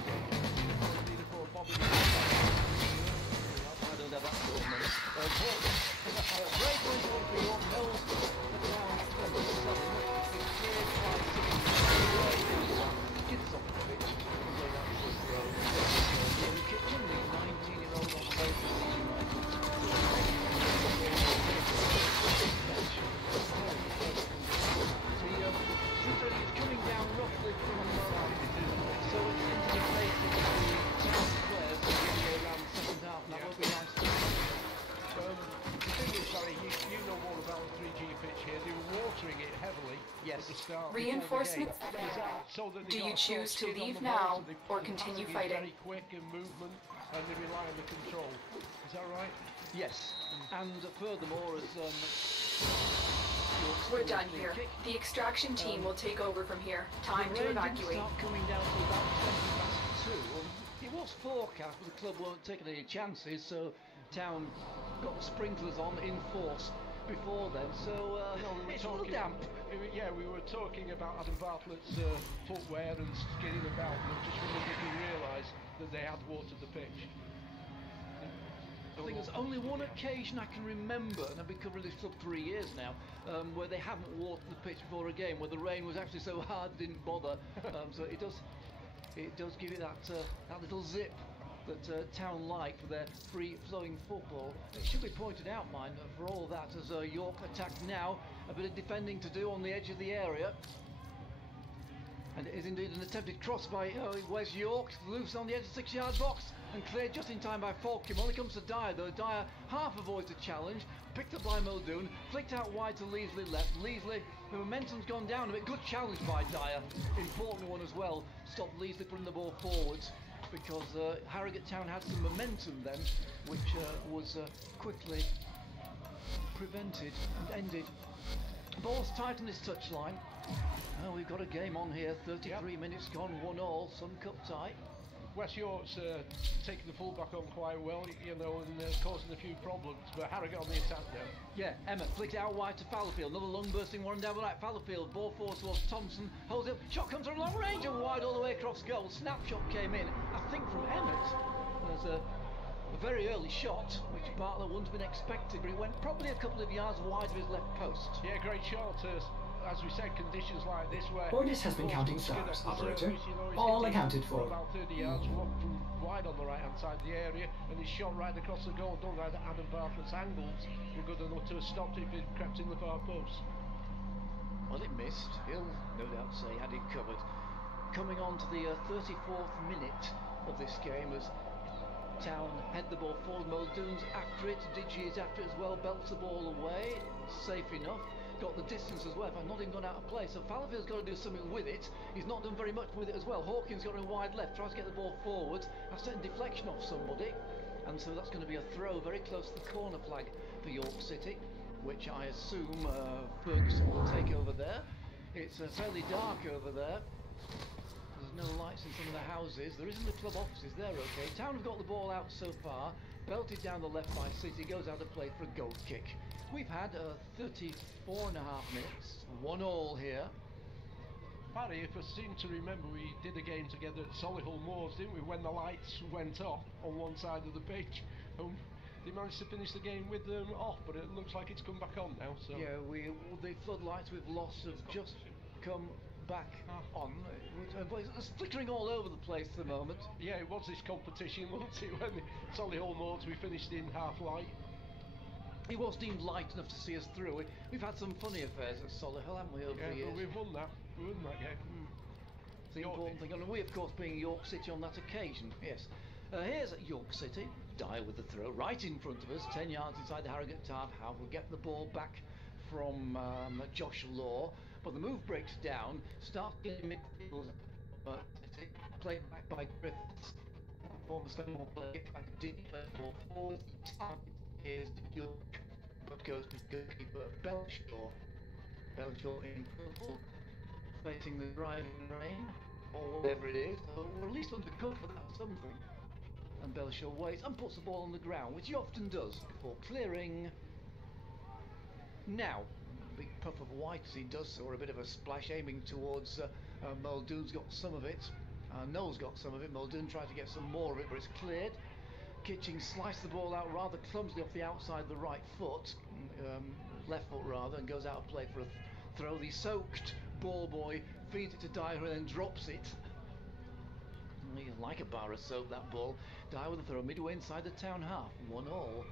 I don't have that sort of money. Great point on for York Mills. Down from the 7. It's cleared by 6. Kids off the pitch. Going out to the road. In the kitchen, the 19-year-old on the boat of Leeds United. The is coming down roughly from the side. So it's into the face of the town players as we go around the second half, and that will be nice. The thing is, Barry, you know more about the 3G pitch here. They were watering it heavily at the start. Reinforcements. So that Do you choose to leave now or continue fighting? Very quick in movement, and they rely on the control. Is that right? Yes. And furthermore, as we're done here. The extraction team will take over from here. Time to evacuate. Start coming down to about 2. It was forecast, but the club weren't taking any chances, so Town got the sprinklers on in force before then, so it's a little damp. We were talking about Adam Bartlett's footwear and skidding about, and just wondered if you realised that they had watered the pitch. I think there's only one occasion I can remember, and I've been covering this club 3 years now, where they haven't watered the pitch before a game, where the rain was actually so hard it didn't bother. So it does give it that little zip that Town like for their free-flowing football. It should be pointed out, mind, for all that, as York attack now, a bit of defending to do on the edge of the area. And it is indeed an attempted cross by Wes York, loose on the edge of the 6-yard box, and cleared just in time by Falkham. Only comes to Dyer, though. Dyer half avoids the challenge, picked up by Muldoon, flicked out wide to Leasley left. Leasley, the momentum's gone down a bit. Good challenge by Dyer. Important one as well. Stopped Leasley putting the ball forwards, because Harrogate Town had some momentum then, which was quickly prevented and ended. Ball's tight on this touchline. Oh, we've got a game on here. 33 minutes gone, 1-1. Sun Cup tie. Wes York's taking the fullback on quite well, and causing a few problems, but Harrogate on the attack now. Yeah, Emmett flicked out wide to Fallowfield. Another long bursting one down the right. Fallowfield, ball forward towards Thompson, holds it. Shot comes from long range and wide all the way across goal. Snapshot came in, I think, from Emmett. There's a very early shot, which Bartlett wouldn't have been expected, but it went probably a couple of yards wide of his left post. Yeah, great shot. As we said, conditions like this where... Ordis has been counting stars, operator. All accounted for. About 30 yards from wide on the right-hand side of the area, and he shot right across the goal. Don't know that Adam Bartlett's angles were good enough to have stopped it if it crept in the far post. Well, it missed. He'll no doubt say had it covered. Coming on to the 34th minute of this game as Town head the ball forward. Muldoon's after it. Digi is after it as well. Belts the ball away. Safe enough. Got the distance as well, if I've not even gone out of play. So Fallowfield's got to do something with it. He's not done very much with it as well. Hawkins got a wide left, tries to get the ball forward. That's a deflection off somebody, and so that's going to be a throw very close to the corner flag for York City, which I assume Ferguson will take over there. It's fairly dark over there. There's no lights in some of the houses. There isn't the club offices there, okay. Town have got the ball out so far. Belted down the left by City, goes out of play for a goal kick. We've had 34.5 minutes, 1-1 here. Barry, if I seem to remember, we did a game together at Solihull Moors, didn't we, when the lights went off on one side of the pitch. They managed to finish the game with them off, but it looks like it's come back on now. So yeah, the floodlights we've lost have just come back on. It's flickering all over the place at the moment. Yeah, it was this competition, wasn't it, when Solihull Moors we finished in half light. He was deemed light enough to see us through. We've had some funny affairs at Solihull, haven't we, over the years? Well, we've won that. We won that game. It's the important thing. And we, of course, being York City on that occasion. Yes. Here's York City. Dyer with the throw right in front of us, 10 yards inside the Harrogate half. How we'll get the ball back from Josh Law. But the move breaks down. Starts getting midfield. Played back by Griffiths. Former Stonewall player. Gets back to deep. Play ball forward. Is York, but goes to goalkeeper Belshaw. Belshaw in purple, facing the driving rain, or whatever it is, or at least under cover, that's something. And Belshaw waits and puts the ball on the ground, which he often does, before clearing. Now, big puff of white as he does so, or a bit of a splash aiming towards Muldoon's got some of it. Noel's got some of it. Muldoon tried to get some more of it, but it's cleared. Kitching sliced the ball out rather clumsily off the outside of the right foot, left foot rather, and goes out of play for a throw. The soaked ball boy feeds it to Dyer, who then drops it. Like a bar of soap, that ball. Dyer with a throw midway inside the town half, 1-1.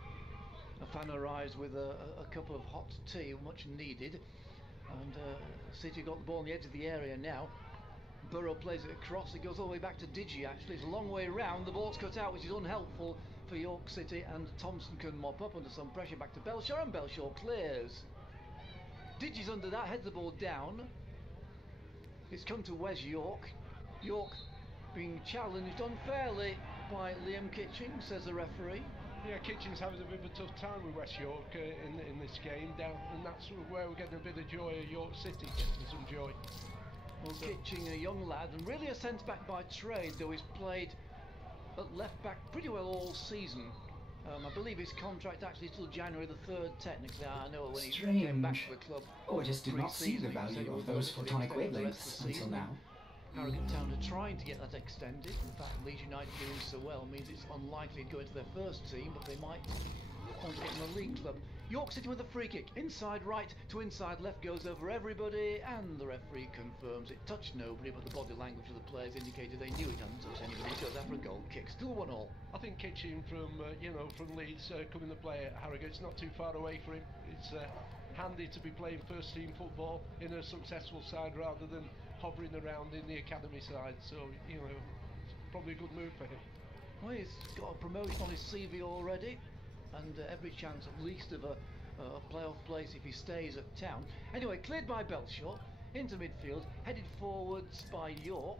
A fan arrives with a cup of hot tea, much needed, and City got the ball on the edge of the area now. Burrow plays it across, it goes all the way back to Digi actually, it's a long way round, the ball's cut out, which is unhelpful for York City, and Thompson can mop up under some pressure back to Belshaw, and Belshaw clears. Digi's under that, heads the ball down. It's come to Wes York. York being challenged unfairly by Liam Kitching, says the referee. Yeah, Kitchen's having a bit of a tough time with West York in this game down, and that's where we're getting a bit of joy of York City, getting some joy. Well, Kitching, a young lad, and really a centre-back by trade, though he's played at left-back pretty well all season. I believe his contract actually till January the 3rd, technically. I know when he came back to the club. Oh, I just did not see the value of those photonic wavelengths until now. Harrogate Town are trying to get that extended. In fact, Leeds United doing so well means it's unlikely to go into their first team, but they might want to get in the league club. York City with a free kick. Inside right to inside left, goes over everybody, and the referee confirms it touched nobody, but the body language of the players indicated they knew it hadn't touched anybody. It goes after a goal kick. Still 1-1. I think Kitchen from Leeds coming to play at Harrogate's not too far away for him. It's handy to be playing first team football in a successful side rather than hovering around in the academy side. So it's probably a good move for him. Well, he's got a promotion on his CV already, and every chance at least of a playoff place if he stays at Town. Anyway, cleared by Belshaw, into midfield, headed forwards by York,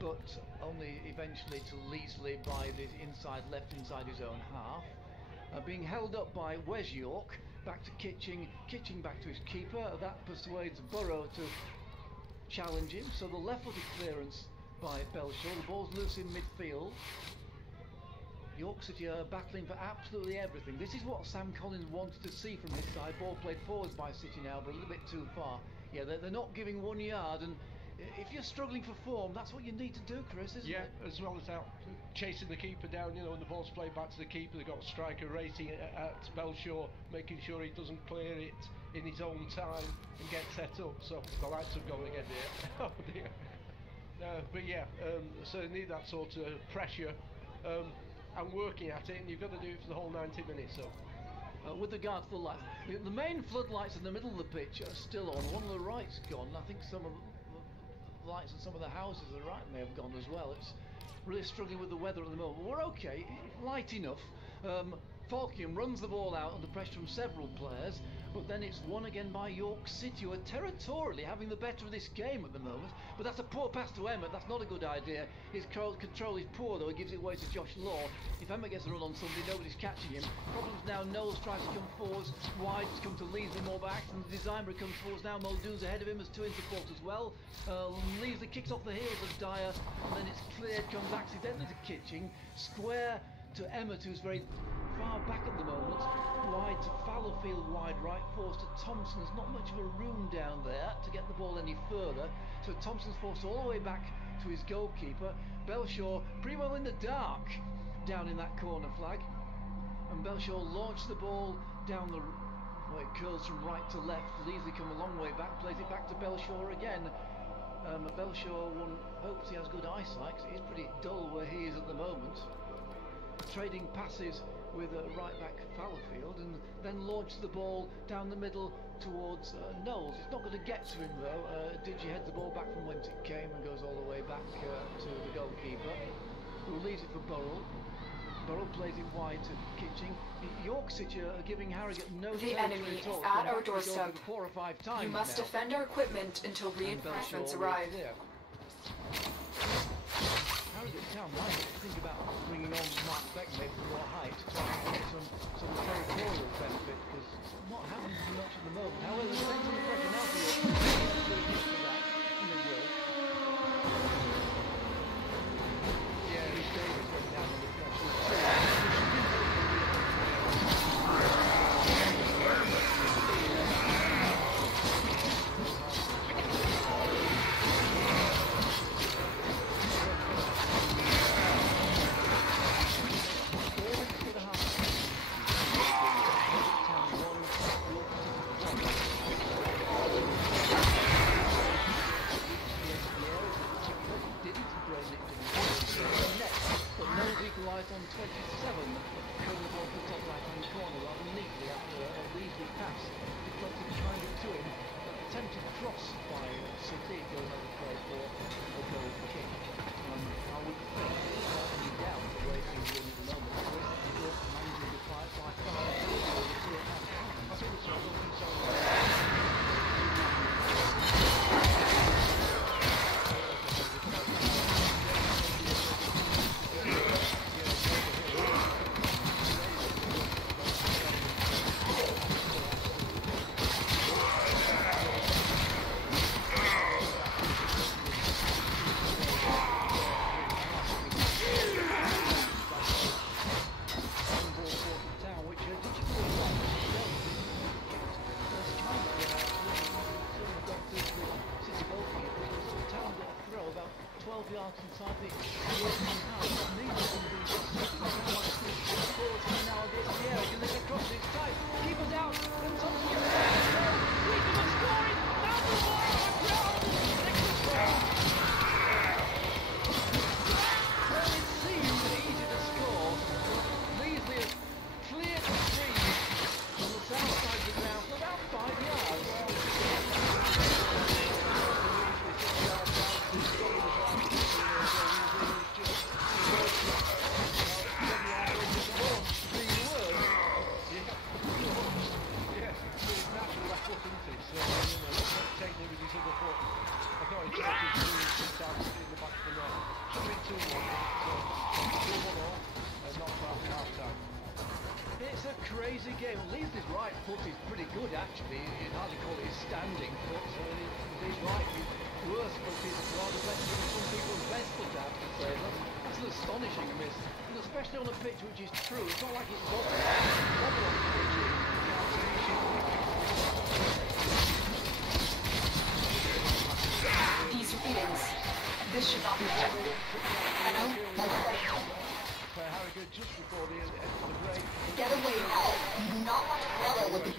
but only eventually to Leesley by the inside left inside his own half. Being held up by Wes York, back to Kitching back to his keeper. That persuades Burrow to challenge him, so the left-footed clearance by Belshaw. The ball's loose in midfield. York City are battling for absolutely everything. This is what Sam Collins wanted to see from his side. Ball played forwards by City now, but a little bit too far. Yeah, they're not giving 1 yard, and if you're struggling for form, that's what you need to do, Chris, isn't it? Yeah, as well as out chasing the keeper down, when the ball's played back to the keeper, they've got a striker racing at Belshaw, making sure he doesn't clear it in his own time and get set up. So the lights have gone again. Oh dear. But yeah, so they need that sort of pressure. And working at it, and you've got to do it for the whole 90 minutes. So, with regard to the lights, the main floodlights in the middle of the pitch are still on. One of the right's gone. I think some of the lights in some of the houses on the right may have gone as well. It's really struggling with the weather at the moment. We're okay, light enough. Falkium runs the ball out under pressure from several players, but then it's won again by York City, who are territorially having the better of this game at the moment. But that's a poor pass to Emmett. That's not a good idea. His control is poor, though. He gives it away to Josh Law. If Emmett gets a run on somebody, nobody's catching him. Problems now. Knowles tries to come forwards. Wide has come to Leesley, more by accident. Designer comes forwards now. Muldoon's ahead of him as two in support as well. Leesley kicks off the heels of Dyer, and then it's cleared, comes accidentally to Kitching. Square to Emmett, who's very far back at the moment. Wide to Fallowfield, wide right, forced to Thompson. There's not much of a room down there to get the ball any further, so Thompson's forced all the way back to his goalkeeper. Belshaw pretty well in the dark down in that corner flag, and Belshaw launched the ball down the way. It curls from right to left. Leesley come a long way back, plays it back to Belshaw again. Belshaw, one hopes he has good eyesight, 'cause it is pretty dull where he is at the moment. Trading passes with right back Fallowfield, and then launches the ball down the middle towards Knowles. It's not going to get to him though. Digi heads the ball back from whence it came and goes all the way back to the goalkeeper, who leaves it for Burrell. Burrell plays it wide to Kitching. York City are giving Harrogate no The enemy is at our doorstep. 4 or 5 times you must now. defend our equipment until reinforcements arrive. Harrogate Town might think about bringing on Mark Beck maybe for more height to try and get some territorial benefit, because it's not happening too much at the moment. However, there's plenty of pressure now for York. And they will. Yeah, Davis went down under pressure. finalised on 27. Going the ball to the top right-hand corner rather neatly after a Weasley pass. Deflected behind it to him. Attempted cross by City going over play for a goal kick. I would think without any doubt the way things are at the moment, York managing to fight by far I think it's not looking so game. Leeds' right foot is pretty good actually. You'd hardly call it his standing foot. His right worst foot is rather better than some people's best foot, I have to say. That's an astonishing miss. And especially on a pitch which is true. It's not like it's bobble on the pitch. These readings. This should not be done. I know. Harrogate just before the end of the break. Get away now. You do not want to follow with the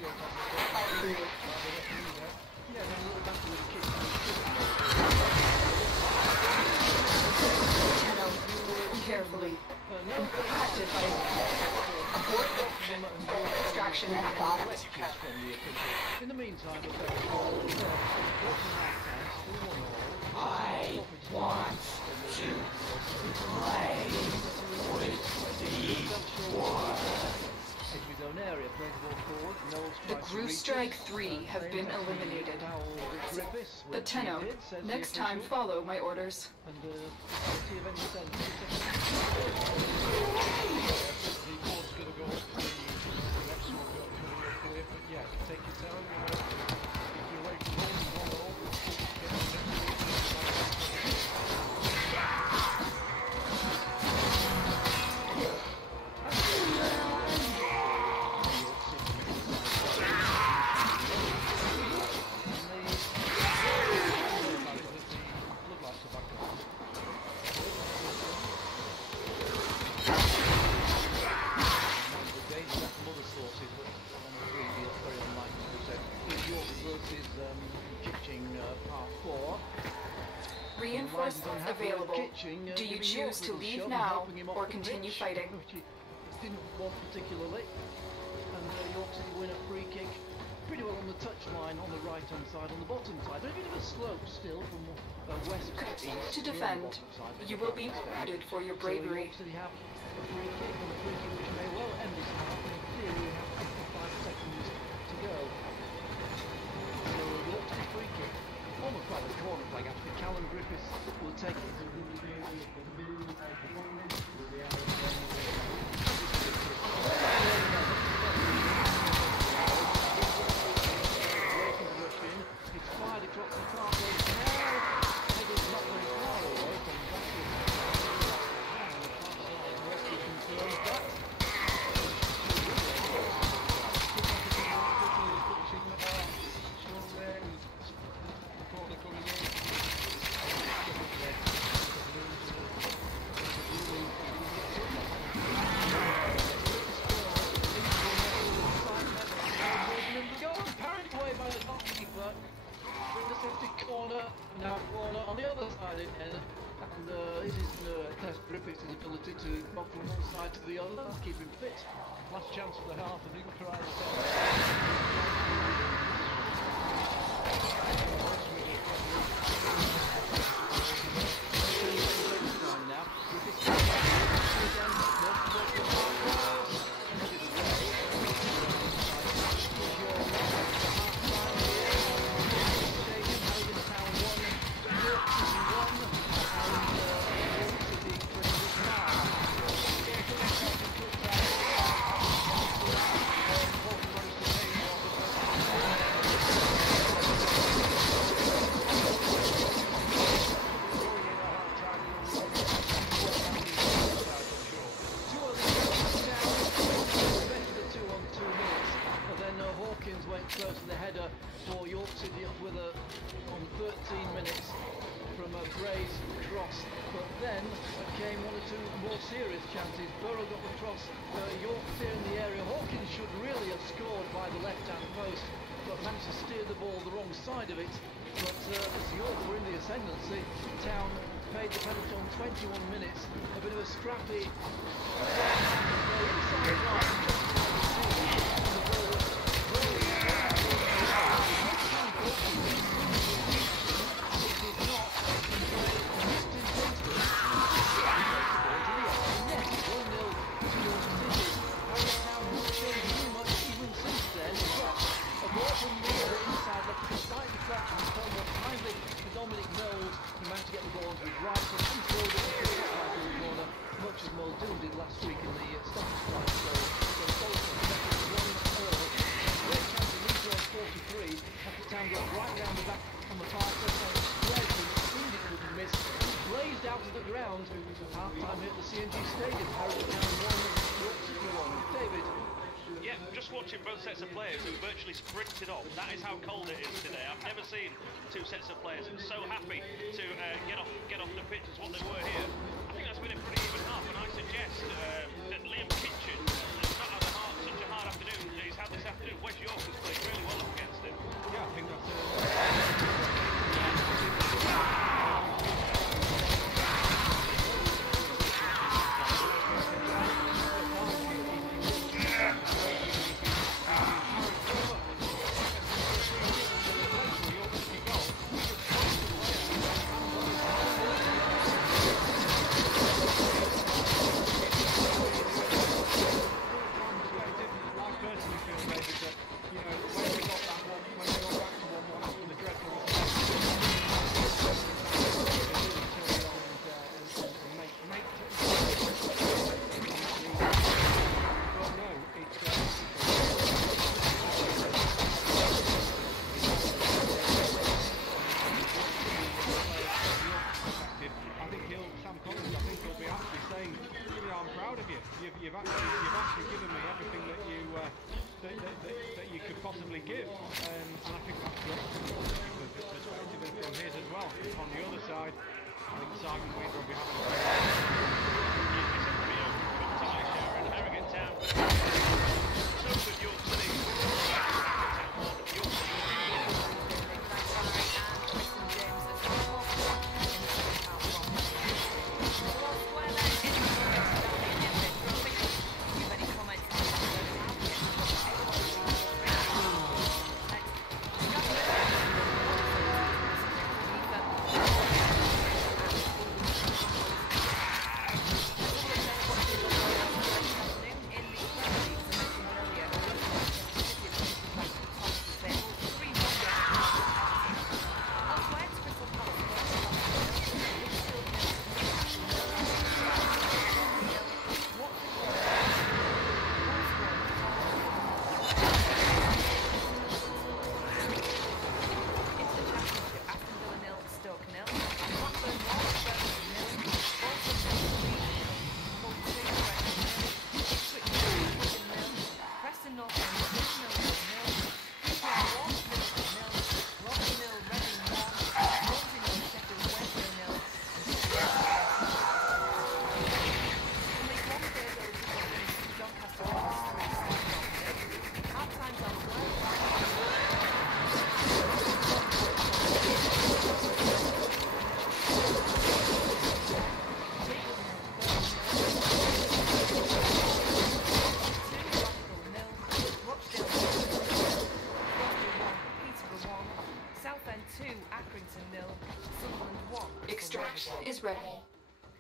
yeah, then a little back to the kick. Carefully. Impacted by abort extraction and bottom. In the meantime, I want to play with the war. The Groove Strike 3 have been eliminated. The Tenno, next time follow my orders. Reinforcements available. Do you choose to leave now or continue fighting? Didn't want particularly, and York City win a free kick pretty well on the touchline on the right hand side, on the bottom side. A bit of a slope still from west to east. To defend, you will be rewarded for your bravery. So York City have a free kick, and a free kick which may well end this half. In theory, we have 55 seconds to go. So York City free kick. Almost like a corner flag actually. Callum Griffiths will take it. It's fired across the pathway now. Headers not very far away from Rescue confirms that. fits his ability to go from one side to the other, keep him fit. Last chance for the half, I think, for either side of it, but as York were in the ascendancy, Town paid the penalty on 21 minutes. A bit of a scrappy half-time hit the CNG Stadium. Harrogate Town 1, York 1. David. Yeah, just watching both sets of players who virtually sprinted off. That is how cold it is today. I've never seen two sets of players so happy to get off the pitch as what they were here. I think that's been a pretty even half, and I suggest that Liam Kitchen has not had such a hard afternoon that he's had this afternoon. West York has played really well up against him. Yeah, I think that's you've actually given me everything that you could possibly give, and I think that's the perspective from his as well. On the other side, I think Simon Wheater will be having a pretty open tie share, and Harrogate Town so should York City.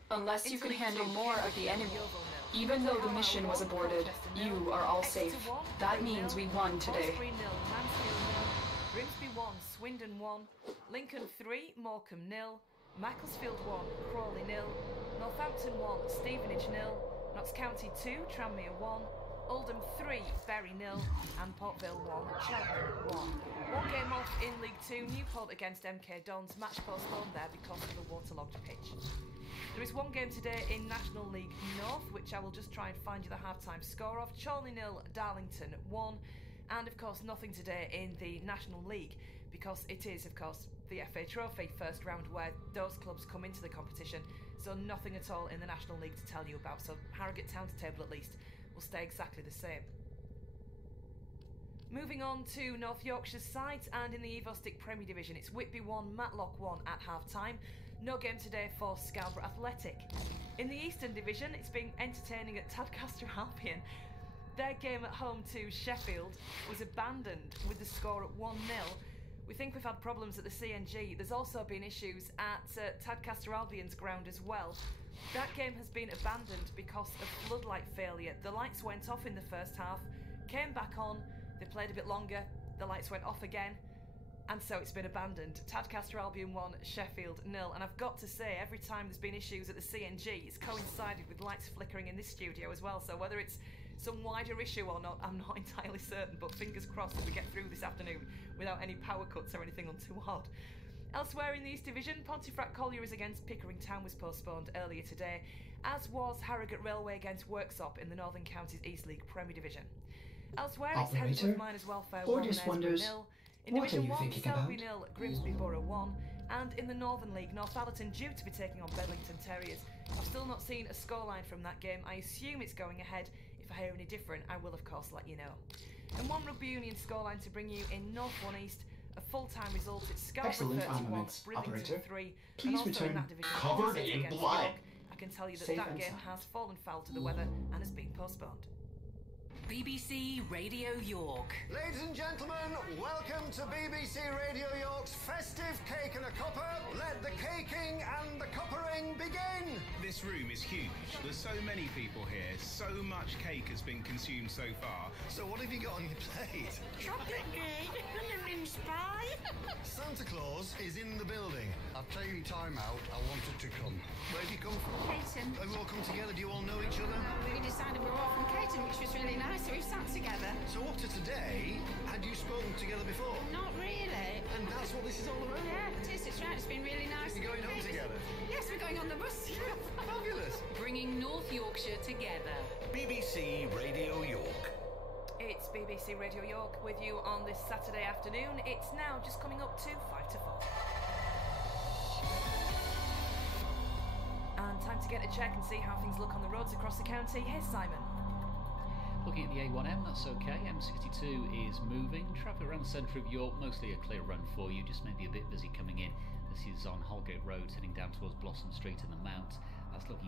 Unless you can handle more of the enemy. Even though the mission was aborted, you are all safe. That means we won today. Grimsby 1, Swindon 1, Lincoln 3, Morecambe 0, Macclesfield 1, Crawley 0, Northampton 1, Stevenage 0, Notts County 2, Tranmere 1, Oldham 3, Bury 0, and Portvale 1, Cheltenham 1. One game off in League 2, Newport against MK Dons, match postponed there because of the waterlogged pitch. There is one game today in National League North, which I will just try and find you the half-time score of. Chorley 0, Darlington 1, and of course nothing today in the National League, because it is, of course, the FA Trophy first round where those clubs come into the competition, so nothing at all in the National League to tell you about, so Harrogate Town's table at least will stay exactly the same. Moving on to North Yorkshire's side, and in the Evo Stick Premier Division, it's Whitby 1, Matlock 1 at half-time. No game today for Scarborough Athletic. In the Eastern Division, it's been entertaining at Tadcaster Albion. Their game at home to Sheffield was abandoned with the score at 1-0. We think we've had problems at the CNG. There's also been issues at Tadcaster Albion's ground as well. That game has been abandoned because of floodlight failure. The lights went off in the first half, came back on, they played a bit longer, the lights went off again, and so it's been abandoned. Tadcaster Albion 1, Sheffield 0. And I've got to say, every time there's been issues at the CNG, it's coincided with lights flickering in this studio as well. So whether it's some wider issue or not, I'm not entirely certain, but fingers crossed that we get through this afternoon without any power cuts or anything untoward. Elsewhere in the East Division, Pontefract Collieries against Pickering Town was postponed earlier today, as was Harrogate Railway against Worksop in the Northern Counties East League Premier Division. Elsewhere, it's Hemsworth Miners Welfare 1, wonders, 0. In what Division are you 1, thinking Selby about? 0, Grimsby Borough 1, and in the Northern League, Northallerton due to be taking on Bedlington Terriers. I've still not seen a scoreline from that game. I assume it's going ahead. If I hear any different, I will of course let you know. And one Rugby Union scoreline to bring you in North 1 East. A full-time result, it's Scarborough Excellent 31, armaments, Bridlington operator. 3, Please and also return in that division, covered City in against blood. York. I can tell you that Safe that and game sound. has fallen foul to the weather and has been postponed. BBC Radio York. Ladies and gentlemen, welcome to BBC Radio York's festive cake and a cuppa. Let the caking and the cuppering begin. This room is huge. There's so many people here. So much cake has been consumed so far. So what have you got on your plate? Chocolate cake and a mince pie. Santa Claus is in the building. I've taken time out. I wanted to come. Where have you come from? Caton. Have you all come together? Do you all know each other? We decided we were all from Caton, which was really nice, so we sat together. So up to today, had you spoken together before? Not really. And that's what this is all about? Yeah, it is. It's right. It's been really nice. You're going home together? Yes, we're going on the bus. Fabulous. Bringing North Yorkshire together. BBC Radio York. It's BBC Radio York with you on this Saturday afternoon. It's now just coming up to 5 to 4. And time to get a check and see how things look on the roads across the county. Here's Simon. Looking at the A1M, that's okay. M62 is moving. Traffic around the centre of York, mostly a clear run for you, just maybe a bit busy coming in. This is on Holgate Road, heading down towards Blossom Street in the Mount. That's looking